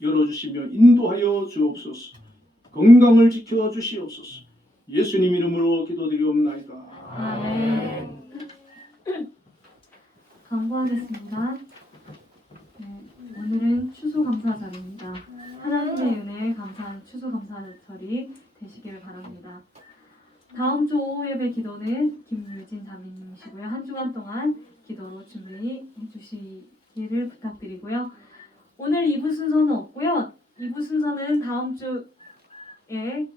열어주시며 인도하여 주옵소서. 건강을 지켜 주시옵소서. 예수님 이름으로 기도드리옵나이다. 아멘. 강구하겠습니다. 네, 오늘은 추수감사절입니다. 하나님의 은혜에 감사하는 추수감사절이 되시기를 바랍니다. 다음 주 오후 예배 기도는 김유진 자매님이시고요. 한 주간 동안 기도로 준비해 주시기를 부탁드리고요. 오늘 2부 순서는 없고요. 2부 순서는 다음 주에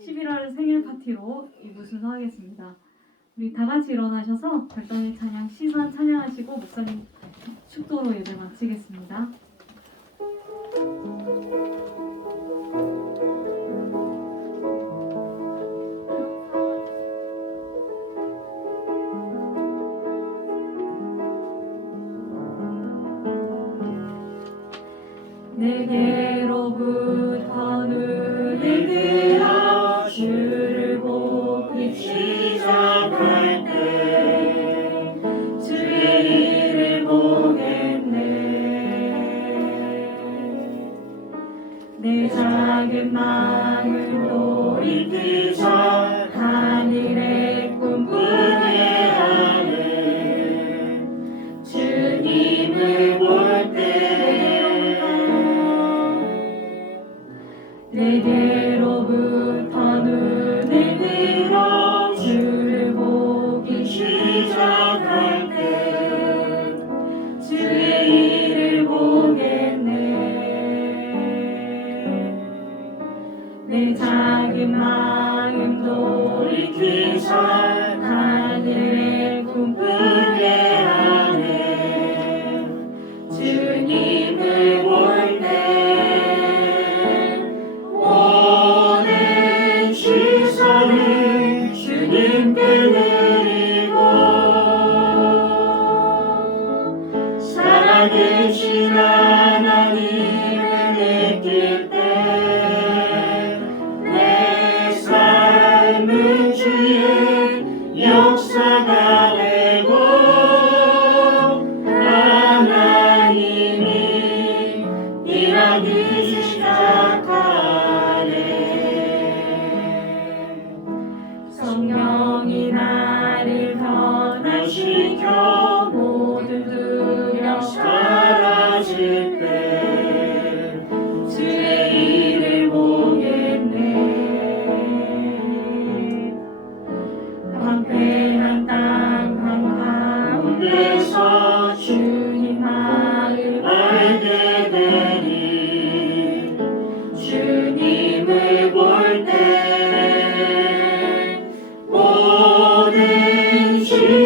11월 생일 파티로 2부 순서 하겠습니다. 우리 다 같이 일어나셔서 별단의 찬양 시선 찬양하시고 목사님 축도로 예배 마치겠습니다. 내게로부터 눈을 들어 주를 보기 시작할 때 주의 일을 보겠네. 내 작은 마음을 돌이키셔 하늘의 꿈꾸게 하네. 주님을 볼 때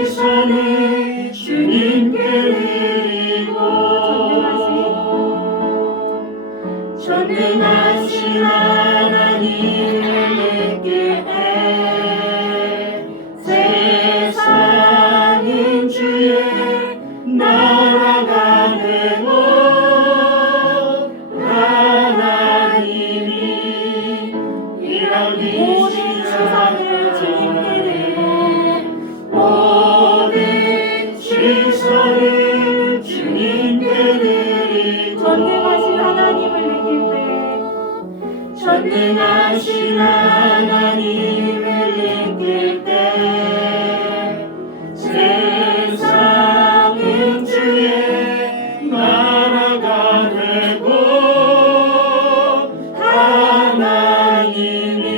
시선을 주님께 드리고 전능하신 하나님을 믿게 해 세상은 주의 나라가 되고 하나님이 일하기 시작을 주님께 드리고 모든 시선을 주님께 드리고 전능하신 하나님을 믿길 때 전능하신 하나님을 믿길 때 세상은 주의 나라가 되고 하나님이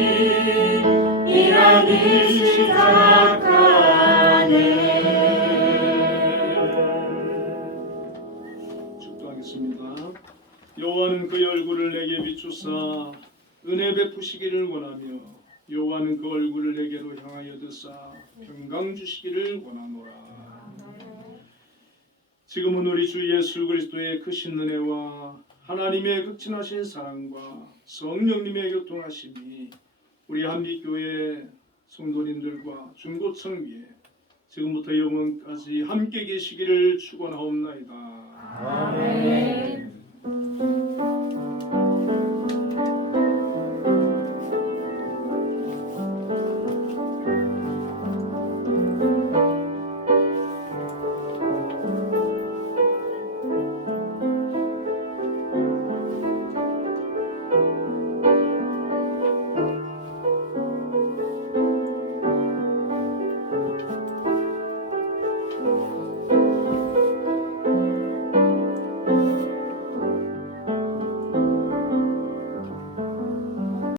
일하기 시작하네. 축도하겠습니다. 여호와는 그의 얼굴을 내게 비추사 은혜 베푸시기를 원하며 여호와는 그 얼굴을 내게로 향하여 드사 평강 주시기를 원하노라. 지금은 우리 주 예수 그리스도의 크신 은혜와 하나님의 극진하신 사랑과 성령님의 교통하심이 우리 한빛교회 성도님들과 중고청 위에 지금부터 영원까지 함께 계시기를 축원하옵나이다. 아멘.